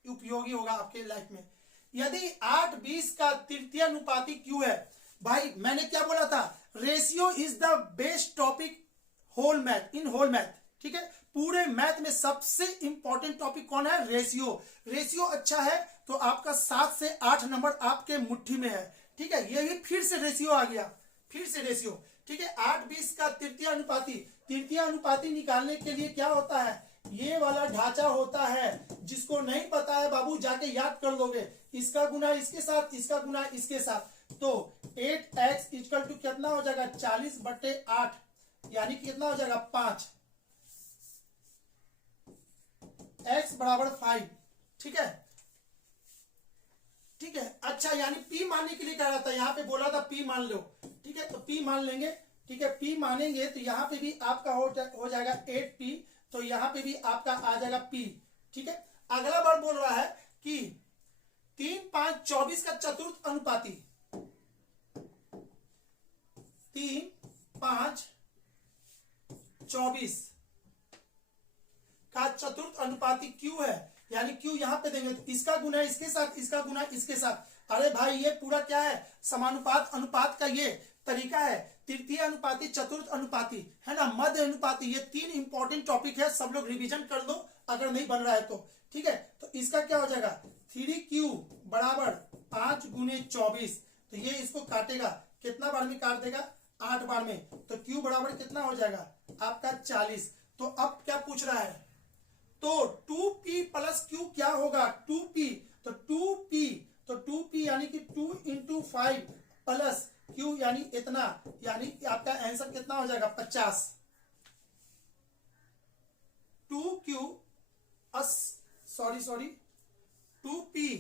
उपयोगी होगा आपके लाइफ में। यदि 8:20 का तृतीय अनुपाती क्यू है, भाई मैंने क्या बोला था, ratio is the best topic whole math, in whole math, ठीक है। पूरे मैथ में सबसे इंपॉर्टेंट टॉपिक कौन है, रेशियो। रेशियो अच्छा है तो आपका 7 से 8 नंबर आपके मुट्ठी में है, ठीक है। ये भी फिर से रेशियो आ गया, फिर से रेशियो, ठीक है। 8:20 का तृतीय अनुपाती, तृतीय अनुपाती निकालने के लिए क्या होता है, ये वाला ढांचा होता है, जिसको नहीं पता है बाबू जाके याद कर लोगे, इसका गुना इसके साथ, इसका गुना इसके साथ, तो 8x इक्वल टू कितना हो जाएगा, 40/8, यानी कितना हो जाएगा 5, x बराबर 5, ठीक है, ठीक है। अच्छा, यानी p मानने के लिए कह रहा था, यहाँ पे बोला था p मान लो, ठीक है, तो p मान लेंगे, ठीक है। p मानेंगे तो यहाँ पे भी आपका हो जाएगा 8p, तो यहाँ पे भी आपका आ जाएगा p, ठीक है। अगला बार बोल रहा है कि 3, 5, 24 का चतुर्थ अनुपाती, 3, 5, 24 का चतुर्थ अनुपाती क्यू है, यानी क्यू यहाँ पे देंगे तो इसका गुना इसके साथ, इसका गुना इसके साथ। अरे भाई ये पूरा क्या है, समानुपात अनुपात का ये तरीका है, तृतीय अनुपाती, चतुर्थ अनुपाती, है ना, मध्य अनुपाती, ये 3 इंपॉर्टेंट टॉपिक है, सब लोग रिवीजन कर लो अगर नहीं बन रहा है तो, ठीक है। तो इसका क्या हो जाएगा, 3q बराबर 5 गुने 24, तो ये इसको काटेगा, कितना बार में काट देगा, 8 बार में, तो q बराबर कितना हो जाएगा आपका 40। तो अब क्या पूछ रहा है, तो 2p प्लस q क्या होगा, 2p, तो 2p यानी कि 2 into 5 प्लस q यानी इतना, यानी कि आपका आंसर कितना हो जाएगा 50। 2q sorry 2p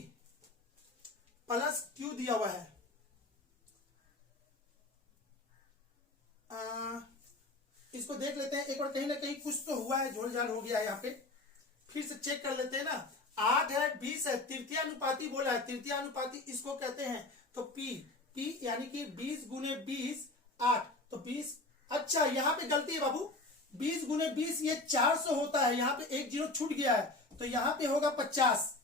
plus q दिया हुआ है, इसको देख लेते हैं एक बार, कहीं ना कहीं कुछ तो हुआ है, झोल झाल हो गया है, यहाँ पे फिर से चेक कर लेते हैं ना। 8 है, 20 है, तृतीय अनुपाती बोला है, तृतीय अनुपाती इसको कहते हैं, तो p यानी कि 20 गुने 20 8, तो 20, अच्छा यहाँ पे गलती है बाबू, 20 गुने 20 ये 400 होता है, यहाँ पे एक जीरो छूट गया है, तो यहाँ पे होगा 50,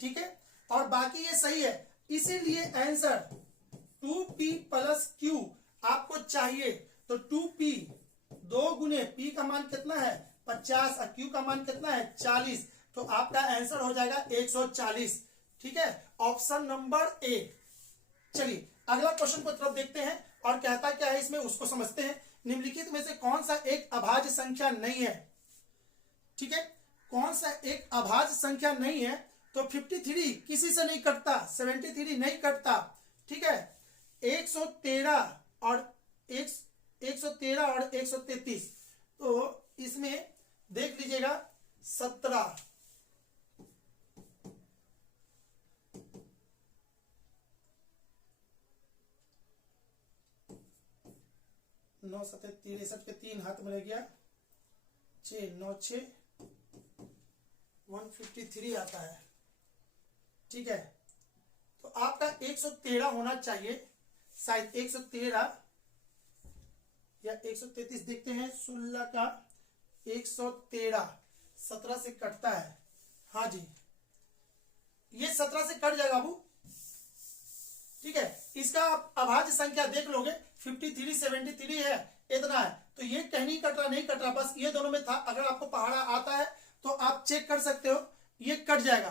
ठीक है, और बाकी ये सही है, इसीलिए आंसर 2p प्लस q आपको चाहिए, तो 2p 2 गुने p का मान कितना है 50 और q का मान कितना है 40, तो आपका आंसर हो जाएगा 140, ठीक है, ऑप्शन नंबर ए। चलिए अगला क्वेश्चन को तरफ देखते हैं, और कहता क्या है इसमें उसको समझते हैं। निम्नलिखित में से कौन सा एक अभाज्य संख्या नहीं है, ठीक है, कौन सा एक अभाज्य संख्या नहीं है, तो 53 किसी से नहीं कटता, 73 नहीं कटता, ठीक है, 113 और 133, तो इसमें देख लीजिएगा 17, 9 7 63 के 3 हाथ में रह गया, 6 9 6 153 आता है, ठीक है। तो आपका 113 होना चाहिए, शायद 113 या 133, देखते हैं 16 का 113 17 से कटता है, हाँ जी ये 17 से कट जाएगा बाबू, ठीक है। इसका आप अभाज्य संख्या देख लोगे, 53 73 है, इतना है, तो ये कहीं नहीं कट रहा, नहीं कट रहा, बस ये दोनों में था। अगर आपको पहाड़ा आता है तो आप चेक कर सकते हो, ये कट जाएगा,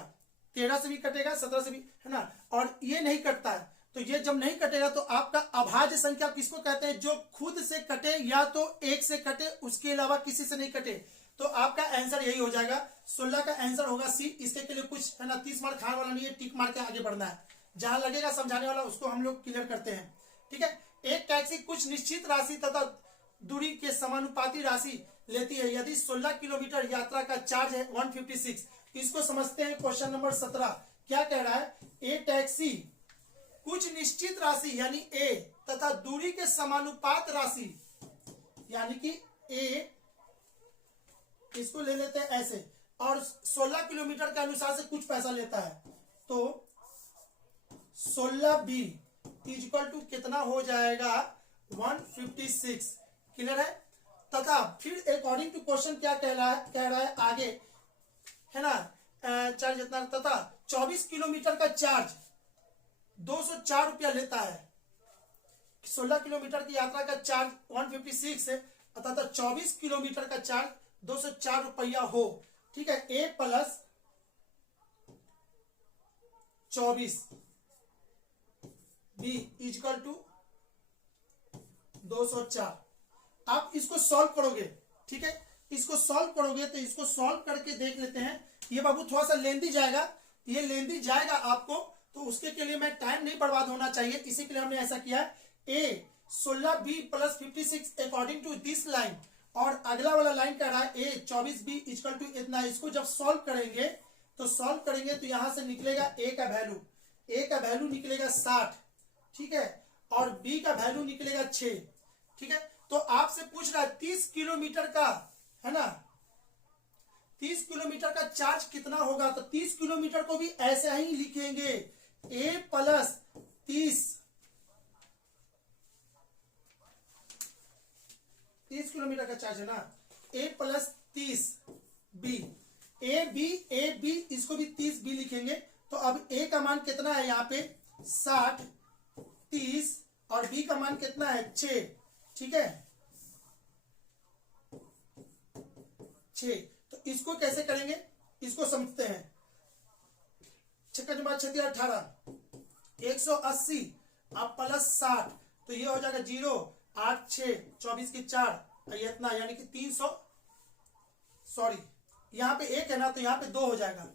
13 से भी कटेगा, 17 से भी, है ना, और ये नहीं कटता है, तो ये जब नहीं कटेगा तो आपका अभाज्य संख्या किसको कहते हैं, जो खुद से कटे या तो एक से कटे, उसके अलावा किसी से नहीं कटे, तो आपका आंसर यही हो जाएगा, 16 का आंसर होगा सी। इसके लिए कुछ है ना 30 मार्क खाने वाला नहीं है, टिक मार के आगे बढ़ना है, जहां लगेगा समझाने वाला उसको हम लोग क्लियर करते हैं, ठीक है। एक टैक्सी कुछ निश्चित राशि तथा दूरी के समानुपाती राशि लेती है, यदि 16 किलोमीटर यात्रा का चार्ज है 156। इसको समझते हैं, क्वेश्चन नंबर 17 क्या कह रहा है, ए टैक्सी कुछ निश्चित राशि यानी ए तथा दूरी के समानुपात राशि, यानी कि ए, इसको ले लेते हैं ऐसे, और 16 किलोमीटर के अनुसार से कुछ पैसा लेता है, तो 16b इक्वल टू कितना हो जाएगा 156। क्लियर है। तथा फिर अकॉर्डिंग टू क्वेश्चन क्या कह रहा है आगे, है ना, चार्ज जितना, तथा 24 किलोमीटर का चार्ज 204 रुपया लेता है। 16 किलोमीटर की यात्रा का चार्ज 156 है, तथा 24 किलोमीटर का चार्ज 204 रुपया हो। ठीक है, a plus 24 b equal to 204। आप इसको सॉल्व करोगे, ठीक है, इसको सॉल्व करोगे तो इसको सॉल्व करके देख लेते हैं। ये बाबू थोड़ा सा लेंदी जाएगा, ये लेंदी जाएगा आपको, तो उसके के लिए मैं टाइम नहीं बर्बाद होना चाहिए, इसी के लिए हमने ऐसा किया है। A 16b plus 56 according to this line, और अगला वाला लाइन कह रहा है ए 24b इक्वल टू इतना। इसको जब सॉल्व करेंगे तो यहां से निकलेगा ए का वैल्यू निकलेगा 60, ठीक है, और बी का वैल्यू निकलेगा 6। ठीक है, तो आपसे पूछ रहा है 30 किलोमीटर का, है ना, 30 किलोमीटर का चार्ज कितना होगा। तो 30 किलोमीटर को भी ऐसे ही लिखेंगे, a प्लस 30 किलोमीटर का चार्ज है ना, a plus 30 b, A B इसको भी 30 b लिखेंगे। तो अब a का मान कितना है यहाँ पे 60, 30, और b का मान कितना है 6। ठीक है, 6। तो इसको कैसे करेंगे, इसको समझते हैं। 6 18 180 अब प्लस 60, तो ये हो जाएगा 0, 8 6 24 की 4, ये इतना, यानी कि 300, सॉरी यहाँ पे 1 है ना, तो यहाँ पे 2 हो जाएगा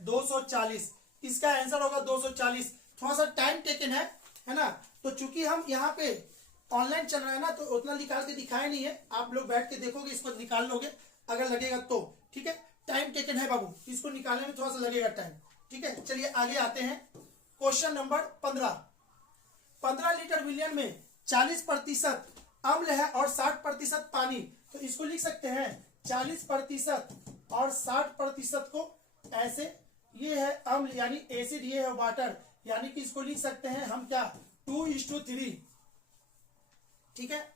240। इसका आंसर होगा 240। थोड़ा सा टाइम टेकन है ना, तो चूंकि हम यहाँ पे ऑनलाइन चल रहा है ना, तो उतना निकाल के दिखाया नहीं है, आप लोग बैठ के देखोगे, इसको निकाल लोगे अगर लगेगा तो। ठीक है, टाइम टेकन है बाबू, इसको निकालने में थोड़ा सा लगेगा टाइम। ठीक है, चलिए आगे आते हैं। क्वेश्चन नंबर 15 लीटर विलियन में 40% अम्ल है और 60% पानी। तो इसको लिख सकते हैं 40% और 60% को ऐसे, ये है अम्ल यानी एसिड, ये है वाटर, यानी कि इसको लिख सकते हैं हम क्या 2:3। ठीक है,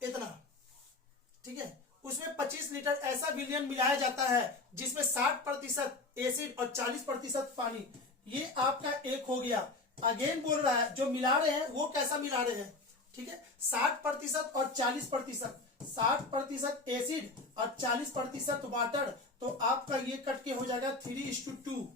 इतना। ठीक है, उसमें 25 लीटर ऐसा विलियन मिलाया जाता है जिसमें 60% एसिड और 40% पानी। ये आपका एक हो गया। अगेन बोल रहा है जो मिला रहे हैं वो कैसा मिला रहे हैं। ठीक है, 60% और 40%, 60% एसिड और 40% वाटर, तो आपका ये कट के हो जाएगा 3:2।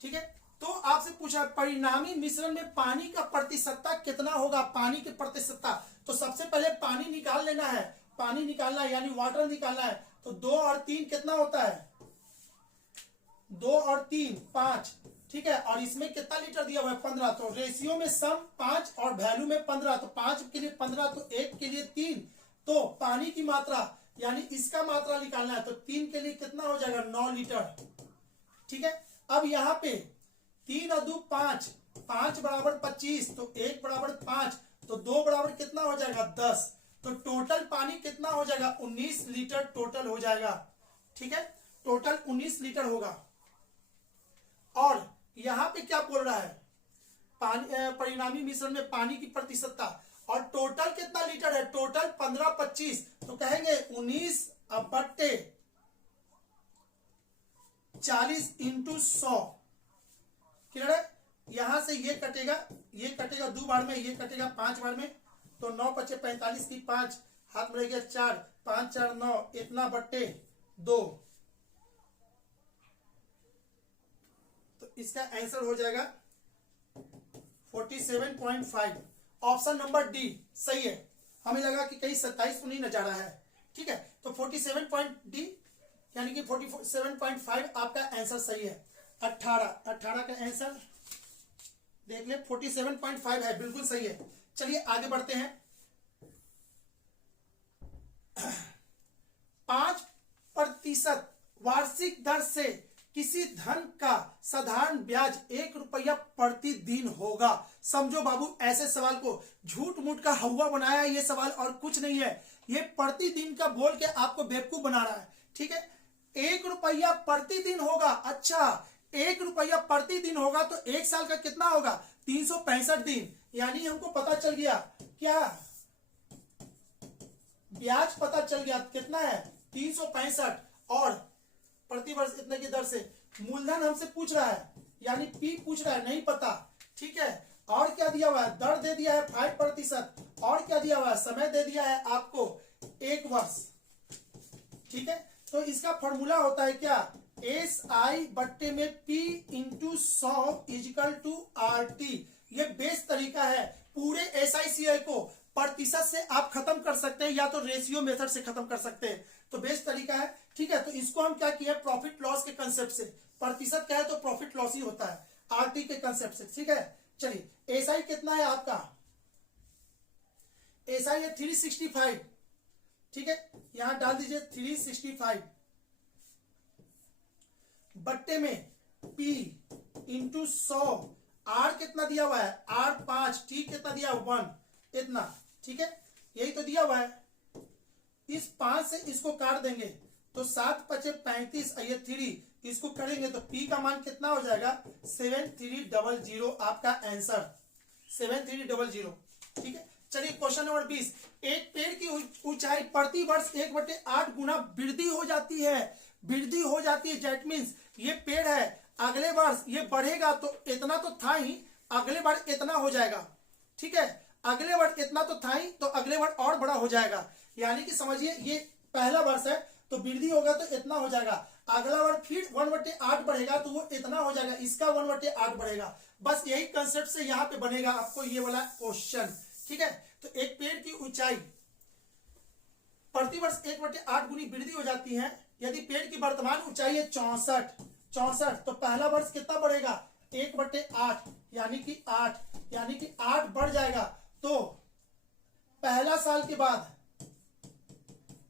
ठीक है, तो आपसे पूछा परिणामी मिश्रण में पानी का प्रतिशतता कितना होगा। पानी की प्रतिशतता, तो सबसे पहले पानी निकाल लेना है, पानी निकालना है यानी वाटर निकालना है। तो 2 और 3 कितना होता है, 2 और 3 5। ठीक है, और इसमें कितना लीटर दिया हुआ है 15। तो रेशियो में सम 5 और वैल्यू में 15, तो 5 के लिए 15, तो 1 के लिए 3। तो पानी की मात्रा यानी इसका मात्रा निकालना है, तो 3 के लिए कितना हो जाएगा 9 लीटर। ठीक है, अब यहाँ पे 3 और 2 5, 5 बराबर 25, तो 1 बराबर 5, तो 2 बराबर कितना हो जाएगा 10। तो टोटल पानी कितना हो जाएगा 19 लीटर टोटल हो जाएगा। ठीक है, टोटल 19 लीटर होगा। और यहां पे क्या बोल रहा है, पानी परिणामी मिश्रण में पानी की प्रतिशतता, और टोटल कितना लीटर है, टोटल 15 25, तो कहेंगे 19/40 × 100। क्लियर है, यहां से ये कटेगा 2 बार में, ये कटेगा 5 बार में, तो 9 × 5 = 45 की 5 हाथ में रह गया 4, 5 4 9, इतना बट्टे 2। तो इसका आंसर हो जाएगा 47.5। ऑप्शन नंबर डी सही है। हमें लगा कि कहीं 27 तो नहीं न जा रहा है। ठीक है, तो 47.डी यानी कि 47.5 आपका आंसर सही है। 18 का आंसर देख ले, 47.5 है, बिल्कुल सही है। चलिए आगे बढ़ते हैं। 5% वार्षिक दर से किसी धन का साधारण ब्याज 1 रुपया प्रतिदिन होगा। समझो बाबू, ऐसे सवाल को झूठ मूठ का हवा बनाया है ये सवाल, और कुछ नहीं है। ये प्रतिदिन का बोल के आपको बेवकूफ बना रहा है। ठीक है, 1 रुपया प्रतिदिन होगा। अच्छा, ₹1 प्रति दिन होगा तो एक साल का कितना होगा? 365 दिन। यानी हमको पता चल गया क्या, ब्याज पता चल गया कितना है? 365 और प्रति वर्ष इतने की दर से। मूलधन हमसे पूछ रहा है, यानी पी पूछ रहा है, नहीं पता। ठीक है, और क्या दिया हुआ है? दर दे दिया है 5%। और क्या दिया हुआ है? समय दे दिया है आपको 1 वर्ष। ठीक है, तो इसका फॉर्मूला होता है क्या? SI बट्टे में P into 100 equal to RT। ये बेस्ट तरीका है। पूरे SICI को प्रतिशत से आप खत्म कर सकते हैं या तो रेशियो मेथड से खत्म कर सकते हैं, तो बेस्ट तरीका है। ठीक है, तो इसको हम क्या किए? प्रॉफिट लॉस के कंसेप्ट से। प्रतिशत क्या है तो प्रॉफिट लॉस ही होता है, RT के कंसेप्ट से। ठीक है, चलिए SI कितना है आपका? SI है 365। ठीक है, यहां डाल दीजिए 365 बट्टे में P इंटू 100। R कितना दिया हुआ है? R 5। T कितना दिया? 1। इतना। ठीक है, यही तो दिया हुआ है। इस 5 से इसको काट देंगे तो 7 × 5 = 35, ये 3 इसको करेंगे तो P का मान कितना हो जाएगा? 7300। आपका आंसर 7300। ठीक है, चलिए क्वेश्चन नंबर 20। एक पेड़ की ऊंचाई प्रति वर्ष 1/8 गुना वृद्धि हो जाती है। वृद्धि हो जाती है दैट मीन्स ये पेड़ है, अगले वर्ष ये बढ़ेगा तो इतना तो था ही, अगले बार इतना हो जाएगा। ठीक है, अगले वर्ष इतना तो था ही, तो अगले वर्ष और बड़ा हो जाएगा। यानी कि समझिए ये पहला वर्ष है तो वृद्धि होगा तो इतना हो जाएगा, अगला वर्ष फिर 1/8 बढ़ेगा तो वो इतना हो जाएगा, इसका 1/8 बढ़ेगा। बस यही कंसेप्ट से यहाँ पे बनेगा आपको ये वाला क्वेश्चन। ठीक है, तो एक पेड़ की ऊंचाई प्रतिवर्ष 1/8 गुनी वृद्धि हो जाती है। यदि पेड़ की वर्तमान ऊंचाई है 64 तो पहला वर्ष कितना बढ़ेगा? 1/8 यानी कि 8 बढ़ जाएगा। तो पहला साल के बाद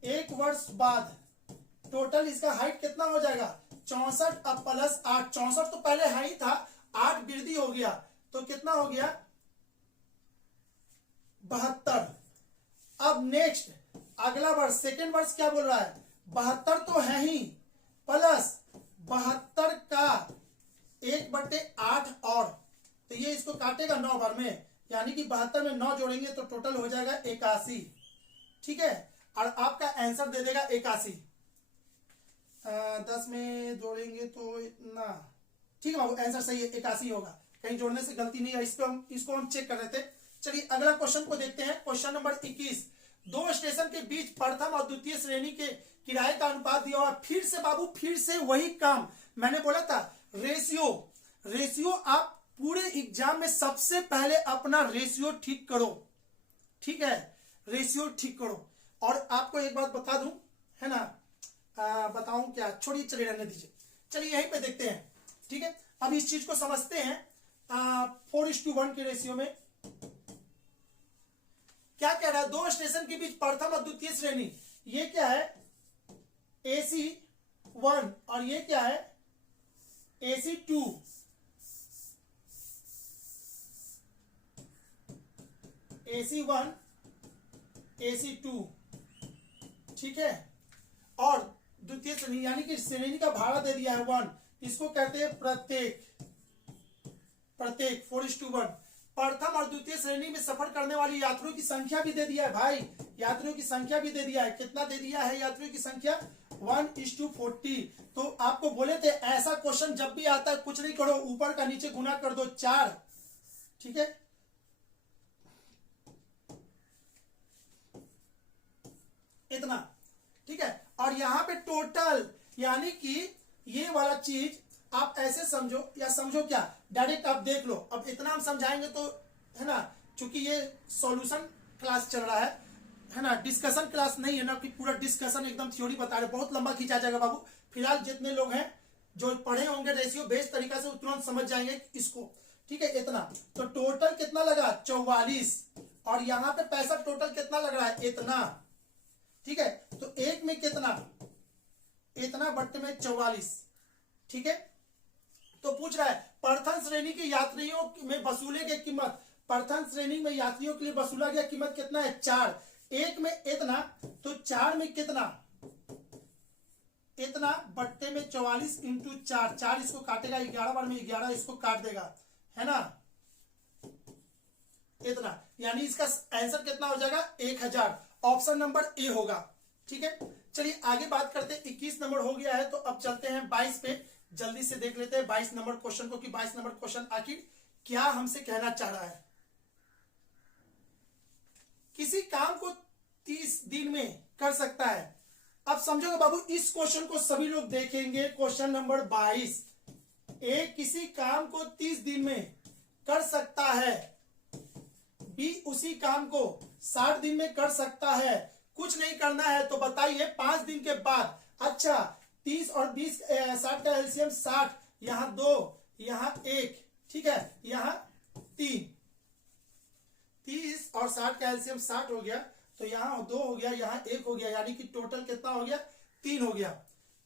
1 वर्ष बाद टोटल इसका हाइट कितना हो जाएगा? 64 अब प्लस 8। 64 तो पहले हाई था, 8 वृद्धि हो गया तो कितना हो गया? 72। अब नेक्स्ट अगला वर्ष सेकेंड वर्ष क्या बोल रहा है? 72 तो है ही, प्लस 72 का 1/8 और, तो ये इसको काटेगा 9 बार में, यानी कि 72 में 9 जोड़ेंगे तो टोटल हो जाएगा 81। ठीक है, और आपका आंसर दे देगा 81। 10 में जोड़ेंगे तो इतना। ठीक है, आंसर सही है, 81 होगा, कहीं जोड़ने से गलती नहीं है। इसको हम चेक कर रहे थे। चलिए अगला क्वेश्चन को देखते हैं। Question number 21। 2 स्टेशन के बीच प्रथम और द्वितीय श्रेणी के किराए का अनुपात दिया हुआ। फिर से बाबू, फिर से वही काम मैंने बोला था, रेशियो आप पूरे एग्जाम में सबसे पहले अपना रेशियो ठीक करो। ठीक है, रेशियो ठीक करो। और आपको एक बात बता दूं, है ना, बताऊं क्या? छोड़िए, चलिए रहने दीजिए। चलिए यहीं पे देखते हैं। ठीक है, अब इस चीज को समझते हैं। 4:1 के रेशियो में क्या कह रहा है? 2 स्टेशन के बीच प्रथम और द्वितीय श्रेणी, ये क्या है? AC1 और ये क्या है? AC2। AC1 AC2। ठीक है, और द्वितीय श्रेणी यानी कि श्रेणी का भाड़ा दे दिया है 1, इसको कहते हैं प्रत्येक। 4:1। प्रथम और द्वितीय श्रेणी में सफर करने वाली यात्रियों की संख्या भी दे दिया है भाई, यात्रियों की संख्या भी दे दिया है। कितना दे दिया है यात्रियों की संख्या? 1:40। तो आपको बोले थे ऐसा क्वेश्चन जब भी आता है कुछ नहीं करो, ऊपर का नीचे गुना कर दो 4। ठीक है, इतना। ठीक है, और यहां पे टोटल यानी कि ये वाला चीज आप ऐसे समझो, या समझो क्या, डायरेक्ट आप देख लो। अब इतना हम समझाएंगे तो, है ना, चूंकि ये सॉल्यूशन क्लास चल रहा है ना, डिस्कशन क्लास नहीं है ना कि पूरा डिस्कशन एकदम थ्योरी बता रहे, बहुत लंबा खींचा जाएगा बाबू। फिलहाल जितने लोग हैं जो पढ़े होंगे रेशियो बेस्ट तरीका से तुरंत समझ जाएंगे इसको। ठीक है, इतना। तो टोटल कितना लगा? 44। और यहां पे पैसा टोटल कितना लग रहा है? इतना। ठीक है, तो एक में कितना? इतना बट्टे में 44। ठीक है, तो पूछ रहा है प्रथम श्रेणी के यात्रियों में वसूले गए कीमत, प्रथम श्रेणी में यात्रियों के लिए वसूला गया कीमत कितना है? 4। एक में इतना, तो 4 में कितना? इतना बट्टे में 44 इंटू 4, 4 इसको काटेगा 11 बार में 11 इसको काट देगा, है ना, इतना, यानी इसका आंसर कितना हो जाएगा 1000। ऑप्शन नंबर ए होगा। ठीक है, चलिए आगे बात करते हैं। 21 नंबर हो गया है, तो अब चलते हैं 22 पे, जल्दी से देख लेते हैं 22 नंबर क्वेश्चन को कि 22 नंबर क्वेश्चन आखिर क्या हमसे कहना चाह रहा है। किसी काम को 30 दिन में कर सकता है। अब समझोगे बाबू, इस क्वेश्चन को सभी लोग देखेंगे। क्वेश्चन नंबर 22, ए किसी काम को 30 दिन में कर सकता है, बी उसी काम को 60 दिन में कर सकता है। कुछ नहीं करना है, तो बताइए 5 दिन के बाद। अच्छा, 30 और 20 60 का एलसीएम 60, यहां 2, यहां 1, ठीक है, यहां 3, 30 और 60 का एलसीएम 60 हो गया, तो यहां 2 हो गया, यहां 1 हो गया, यानी कि टोटल कितना हो गया 3 हो गया,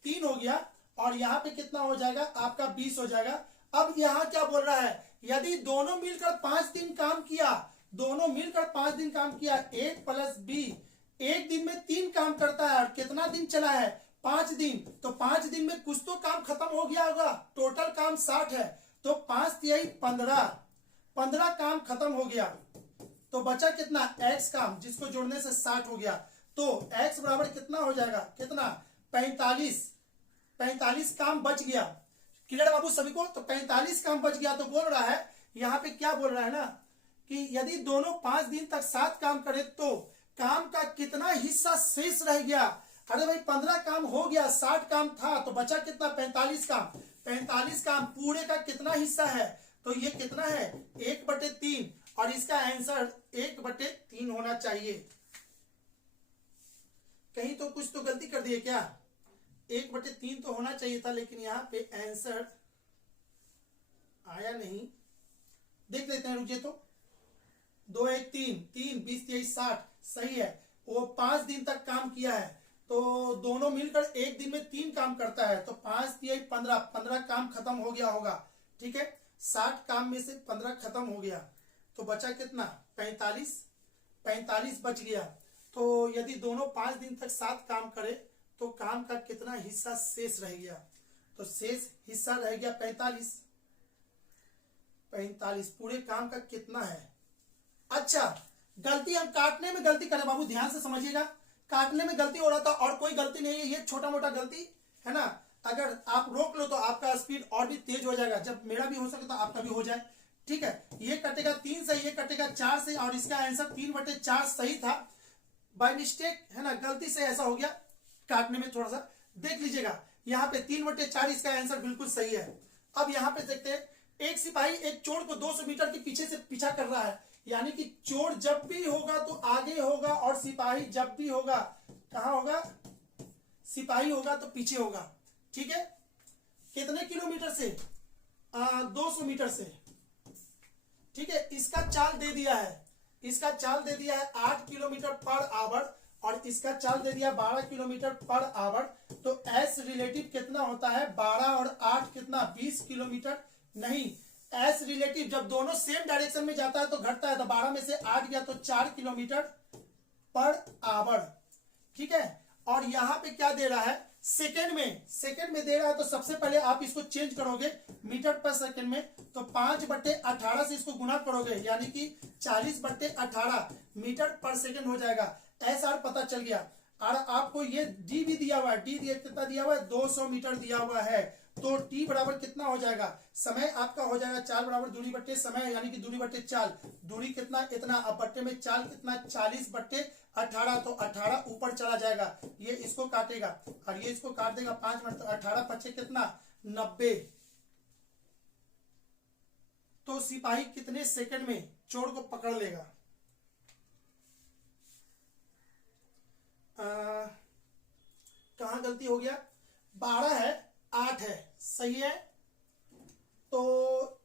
3 हो गया। और यहां पे कितना हो जाएगा आपका 20 हो जाएगा। अब यहां क्या बोल रहा है, यदि दोनों मिलकर 5 दिन काम किया, दोनों मिलकर 5 दिन काम किया, ए प्लस बी एक दिन में 3 काम करता है, और कितना दिन चला है 5 दिन, तो 5 दिन में कुछ तो काम खत्म हो गया होगा। टोटल काम 60 है, तो 5 तिहाई 15, 15 काम खत्म हो गया, तो बचा कितना x काम, जिसको जोड़ने से 60 हो गया। तो x बराबर कितना हो जाएगा, कितना 45, 45 काम बच गया। क्लियर बाबू सभी को, तो 45 काम बच गया। तो बोल रहा है यहाँ पे, क्या बोल रहा है ना, कि यदि दोनों 5 दिन तक 7 काम करे तो काम का कितना हिस्सा शेष रह गया। अरे भाई 15 काम हो गया, 60 काम था, तो बचा कितना 45 काम। 45 काम पूरे का कितना हिस्सा है, तो ये कितना है 1/3, और इसका आंसर 1/3 होना चाहिए। कहीं तो कुछ तो गलती कर दिए क्या, 1/3 तो होना चाहिए था, लेकिन यहाँ पे आंसर आया नहीं। देख लेते हैं, रुकिए। तो 2 1 3 3 20 23 60 सही है। वो 5 दिन तक काम किया है, तो दोनों मिलकर एक दिन में 3 काम करता है, तो 5 तिहाई 15, 15 काम खत्म हो गया होगा। ठीक है, 60 काम में से 15 खत्म हो गया, तो बचा कितना 45, 45 बच गया। तो यदि दोनों 5 दिन तक 7 काम करे तो काम का कितना हिस्सा शेष रह गया, तो शेष हिस्सा रह गया 45, 45 पूरे काम का कितना है। अच्छा, गलती हम काटने में गलती करें बाबू, ध्यान से समझिएगा। काटने में गलती हो रहा था, और कोई गलती नहीं है, ये छोटा मोटा गलती है ना। अगर आप रोक लो तो आपका स्पीड और भी तेज हो जाएगा, जब मेरा भी हो सके तो आपका भी हो जाए। ठीक है, ये कटेगा 3 से, ये कटेगा 4 से, और इसका आंसर 3/4 सही था। बाय मिस्टेक है ना, गलती से ऐसा हो गया, काटने में थोड़ा सा देख लीजिएगा। यहाँ पे 3/4 इसका आंसर बिल्कुल सही है। अब यहाँ पे देखते हैं, एक सिपाही एक चोर को 200 मीटर के पीछे से पीछा कर रहा है, यानी कि चोर जब भी होगा तो आगे होगा, और सिपाही जब भी होगा कहां होगा, सिपाही होगा तो पीछे होगा। ठीक है, कितने किलोमीटर से 200 मीटर से। ठीक है, इसका चाल दे दिया है, इसका चाल दे दिया है 8 किलोमीटर पर आवर, और इसका चाल दे दिया 12 किलोमीटर पर आवर। तो एस रिलेटिव कितना होता है 12 और 8 कितना 20 किलोमीटर। नहीं, एस रिलेटिव जब दोनों सेम डायरेक्शन में जाता है तो घटता है, तो 12 में से 8 गया तो 4 किलोमीटर पर आवर। ठीक है, और यहां पे क्या दे रहा है सेकंड में, सेकंड में दे रहा है, तो सबसे पहले आप इसको चेंज करोगे मीटर पर सेकंड में, तो 5/18 से इसको गुना करोगे, यानी कि 40/18 मीटर पर सेकंड हो जाएगा। एस आर पता चल गया, और आपको ये डी भी दिया हुआ है, डी दिया कितना दिया हुआ है 200 मीटर दिया हुआ है। तो टी बराबर कितना हो जाएगा, समय आपका हो जाएगा 4 बराबर दूरी बट्टे समय, यानी कि दूरी बट्टे चाल, दूरी कितना इतना, अब बट्टे में चाल कितना 40/18, तो 18 ऊपर चला जाएगा, ये इसको काटेगा और ये इसको काट देगा 5 में, 18 पचे कितना 90। तो सिपाही कितने सेकंड में चोर को पकड़ लेगा। कहां गलती हो गया, 12 है 8 है, सही है। तो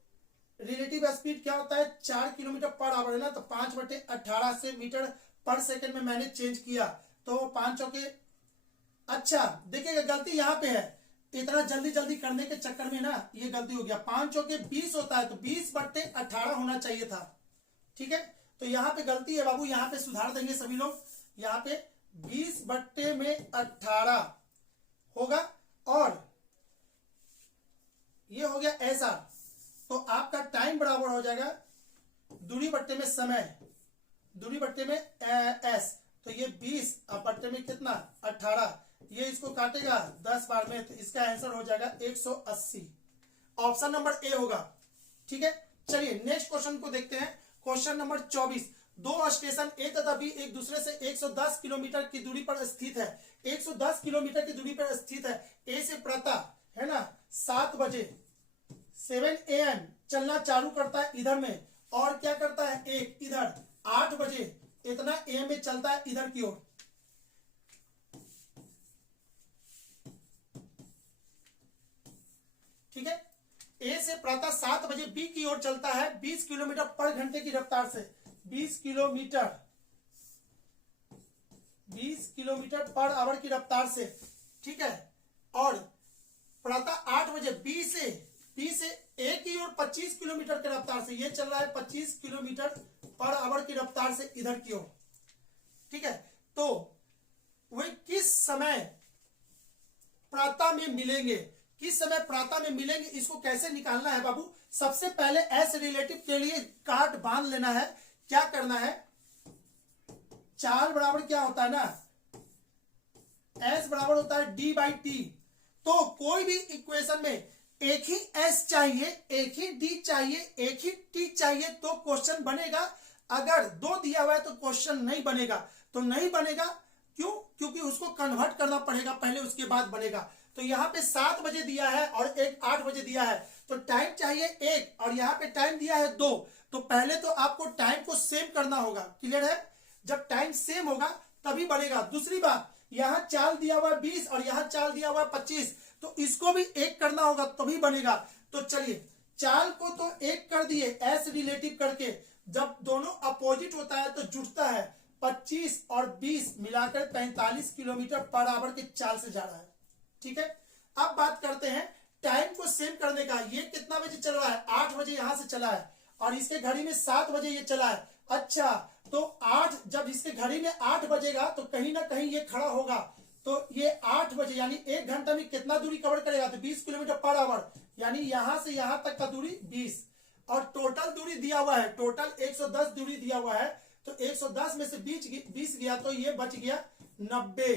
रिलेटिव स्पीड क्या होता है 4 किलोमीटर पर आवर है ना, तो 5/18 से मीटर पर सेकंड में मैंने चेंज किया, तो 5 चौके। अच्छा देखिएगा, गलती यहाँ पे है, इतना जल्दी जल्दी करने के चक्कर में ना ये गलती हो गया। 5 चौके 20 होता है, तो 20/18 होना चाहिए था। ठीक है, तो यहाँ पे गलती है बाबू, यहाँ पे सुधार देंगे सभी लोग। यहाँ पे 20/18 होगा, और ये हो गया ऐसा, तो आपका टाइम बराबर हो जाएगा दूरी बट्टे में समय, दूरी बट्टे में एस, तो ये 20 और बट्टे में कितना 18, ये इसको काटेगा 10 बार में, तो इसका आंसर हो जाएगा 180। ऑप्शन नंबर ए होगा। ठीक है, चलिए नेक्स्ट क्वेश्चन को देखते हैं। Question number 24। दो स्टेशन ए तथा बी एक दूसरे से 110 किलोमीटर की दूरी पर स्थित है। 110 किलोमीटर की दूरी पर स्थित है। ए से प्रातः है ना 7 बजे 7 AM चलना चालू करता है इधर में, और क्या करता है एक इधर 8 बजे इतना AM में चलता है इधर की ओर। ठीक है, ए से प्रातः 7 बजे बी की ओर चलता है 20 किलोमीटर पर घंटे की रफ्तार से, 20 किलोमीटर पर आवर की रफ्तार से। ठीक है, और प्रातः 8 बजे बी से ए की ओर 25 किलोमीटर की रफ्तार से, ये चल रहा है 25 किलोमीटर पर आवर की रफ्तार से इधर की ओर। ठीक है, तो वे किस समय प्रातः में मिलेंगे, किस समय प्रातः में मिलेंगे, इसको कैसे निकालना है बाबू। सबसे पहले एस रिलेटिव के लिए कार्ड बांध लेना है। क्या करना है, चाल बराबर क्या होता है ना, एस बराबर होता है d/t। तो कोई भी इक्वेशन में एक ही एस चाहिए, एक ही डी चाहिए, एक ही टी चाहिए तो क्वेश्चन बनेगा। अगर दो दिया हुआ है तो क्वेश्चन नहीं बनेगा। तो नहीं बनेगा क्यों, क्योंकि उसको कन्वर्ट करना पड़ेगा पहले, उसके बाद बनेगा। तो यहाँ पे 7 बजे दिया है और एक 8 बजे दिया है, तो टाइम चाहिए 1 और यहाँ पे टाइम दिया है 2। तो पहले तो आपको टाइम को सेम करना होगा। क्लियर है, जब टाइम सेम होगा तभी बनेगा। दूसरी बात, यहाँ चाल दिया हुआ है 20 और यहाँ चाल दिया हुआ है 25, तो इसको भी 1 करना होगा तभी बनेगा। तो चलिए चाल को तो 1 कर दिए एस रिलेटिव करके, जब दोनों अपोजिट होता है तो जुड़ता है। 25 और 20 मिलाकर 45 किलोमीटर पर आवर के चाल से जा रहा है। ठीक है, अब बात करते हैं टाइम को सेम करने का। ये कितना बजे चल रहा है, 8 बजे यहां से चला है और इसके घड़ी में 7 बजे ये चला है। अच्छा, तो 8, जब इसके घड़ी में 8 बजेगा तो कहीं ना कहीं ये खड़ा होगा, तो ये 8 बजे यानी 1 घंटा में कितना दूरी कवर करेगा, तो 20 किलोमीटर पर आवर, यानी यहां से यहां तक का दूरी 20। और टोटल दूरी दिया हुआ है, टोटल 110 दूरी दिया हुआ है, तो 110 में से 20 गया तो ये बच गया 90।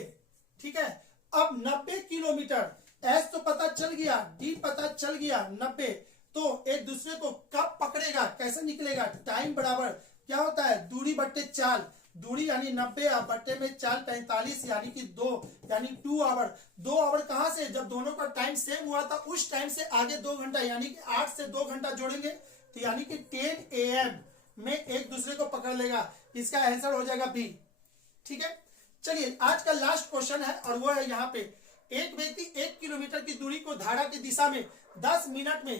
ठीक है, अब 90 किलोमीटर, एस तो पता चल गया, डी पता चल गया 90, तो एक दूसरे को कब पकड़ेगा, कैसे निकलेगा। टाइम बराबर क्या होता है, दूरी बट्टे चाल, दूरी यानी 90 बट्टे में चाल 45 यानी कि 2, यानी 2 आवर। 2 आवर कहां से, जब दोनों का टाइम सेम हुआ था उस टाइम से आगे 2 घंटा, यानी कि 8 से 2 घंटा जोड़ेंगे तो यानी कि 10 AM में एक दूसरे को पकड़ लेगा। इसका आंसर हो जाएगा बी। ठीक है, चलिए आज का लास्ट क्वेश्चन है और वो है यहाँ पे, एक व्यक्ति 1 किलोमीटर की दूरी को धारा की दिशा में 10 मिनट में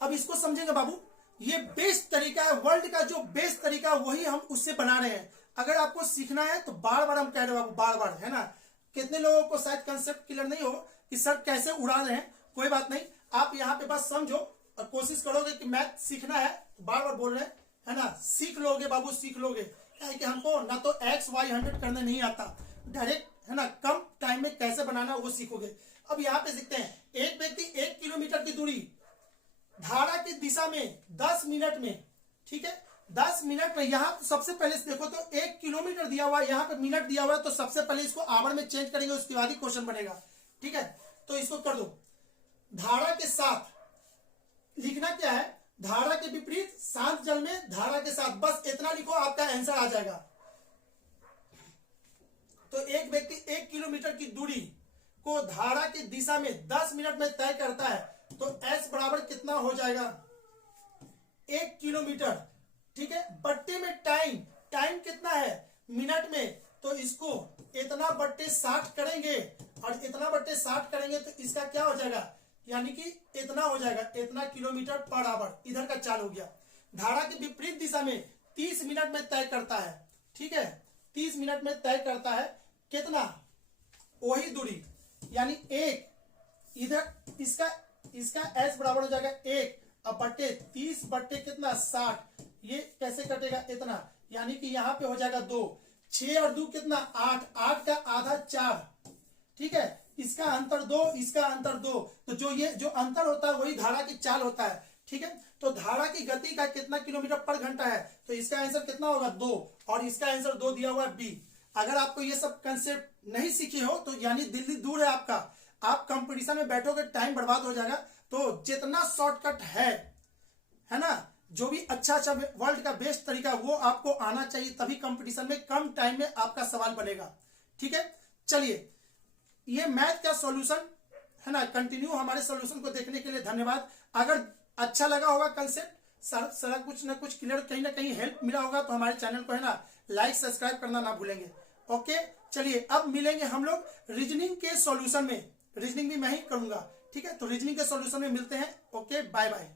अब इसको समझेंगे बाबू, ये बेस्ट तरीका है, वर्ल्ड का जो बेस्ट तरीका वही हम उससे बना रहे हैं। अगर आपको सीखना है तो बार बार हम कह रहे हैं बाबू, बार बार, है ना। कितने लोगों को शायद कंसेप्ट क्लियर नहीं हो कि सर कैसे उड़ा रहे हैं, कोई बात नहीं, आप यहाँ पे बस समझो और कोशिश करोगे कि मैथ सीखना है, बार बार बोल रहे हैं, है ना, सीख लोगे बाबू, सीख लोगे। क्या है कि हमको ना तो एक्स वाई 100 करने नहीं आता, डायरेक्ट, है ना, कम टाइम में कैसे बनाना वो सीखोगे। अब यहाँ पे सीखते हैं, एक व्यक्ति 1 किलोमीटर की दूरी धारा की दिशा में 10 मिनट में, ठीक है, 10 मिनट में, यहाँ सबसे पहले देखो तो 1 किलोमीटर दिया हुआ है, यहाँ पे मिनट दिया हुआ है, तो सबसे पहले इसको आवर में चेंज करेंगे, उसके बाद ही क्वेश्चन बनेगा। ठीक है, तो इसको कर दो, धारा के साथ लिखना क्या है, धारा के विपरीत, शांत जल में धारा के साथ, बस इतना लिखो, आपका आंसर आ जाएगा। तो एक व्यक्ति 1 किलोमीटर की दूरी को धारा की दिशा में 10 मिनट में तय करता है, तो S बराबर कितना हो जाएगा, 1 किलोमीटर। ठीक है, बट्टे में टाइम, टाइम कितना है मिनट में, तो इसको इतना बट्टे 60 करेंगे और इतना बट्टे 60 करेंगे तो इसका क्या हो जाएगा, यानी कि इतना हो जाएगा, इतना किलोमीटर पर आवर, इधर का चाल हो गया। धारा की विपरीत दिशा में 30 मिनट में तय करता है। ठीक है, 30 मिनट में तय करता है कितना, वही दूरी, यानी 1 इधर, इसका S बराबर हो जाएगा 1 अब बट्टे 30 बट्टे कितना 60, ये कैसे कटेगा इतना, यानी कि यहाँ पे हो जाएगा 2, 6 और 2 कितना 8, 8 का आधा 4, ठीक है, इसका अंतर 2, इसका अंतर 2, तो जो ये जो अंतर होता है वही धारा की चाल होता है। ठीक है, तो धारा की गति का कितना किलोमीटर पर घंटा है, तो इसका आंसर कितना होगा 2, और इसका आंसर 2 दिया हुआ है बी। अगर आपको ये सब कंसेप्ट नहीं सीखे हो तो यानी दिल्ली दूर है आपका, आप कंपटीशन में बैठोगे टाइम बर्बाद हो जाएगा। तो जितना शॉर्टकट है ना, जो भी अच्छा अच्छा वर्ल्ड का बेस्ट तरीका वो आपको आना चाहिए, तभी कंपटीशन में कम टाइम में आपका सवाल बनेगा। ठीक है, चलिए ये मैथ का सॉल्यूशन है ना, कंटिन्यू हमारे सॉल्यूशन को देखने के लिए धन्यवाद। अगर अच्छा लगा होगा कंसेप्ट, सारा कुछ ना कुछ क्लियर, कहीं ना कहीं हेल्प मिला होगा, तो हमारे चैनल को है ना लाइक सब्सक्राइब करना ना भूलेंगे। ओके, चलिए अब मिलेंगे हम लोग रीजनिंग के सॉल्यूशन में, रीजनिंग भी मैं ही करूंगा। ठीक है, तो रीजनिंग के सॉल्यूशन में मिलते हैं। Okay, bye bye.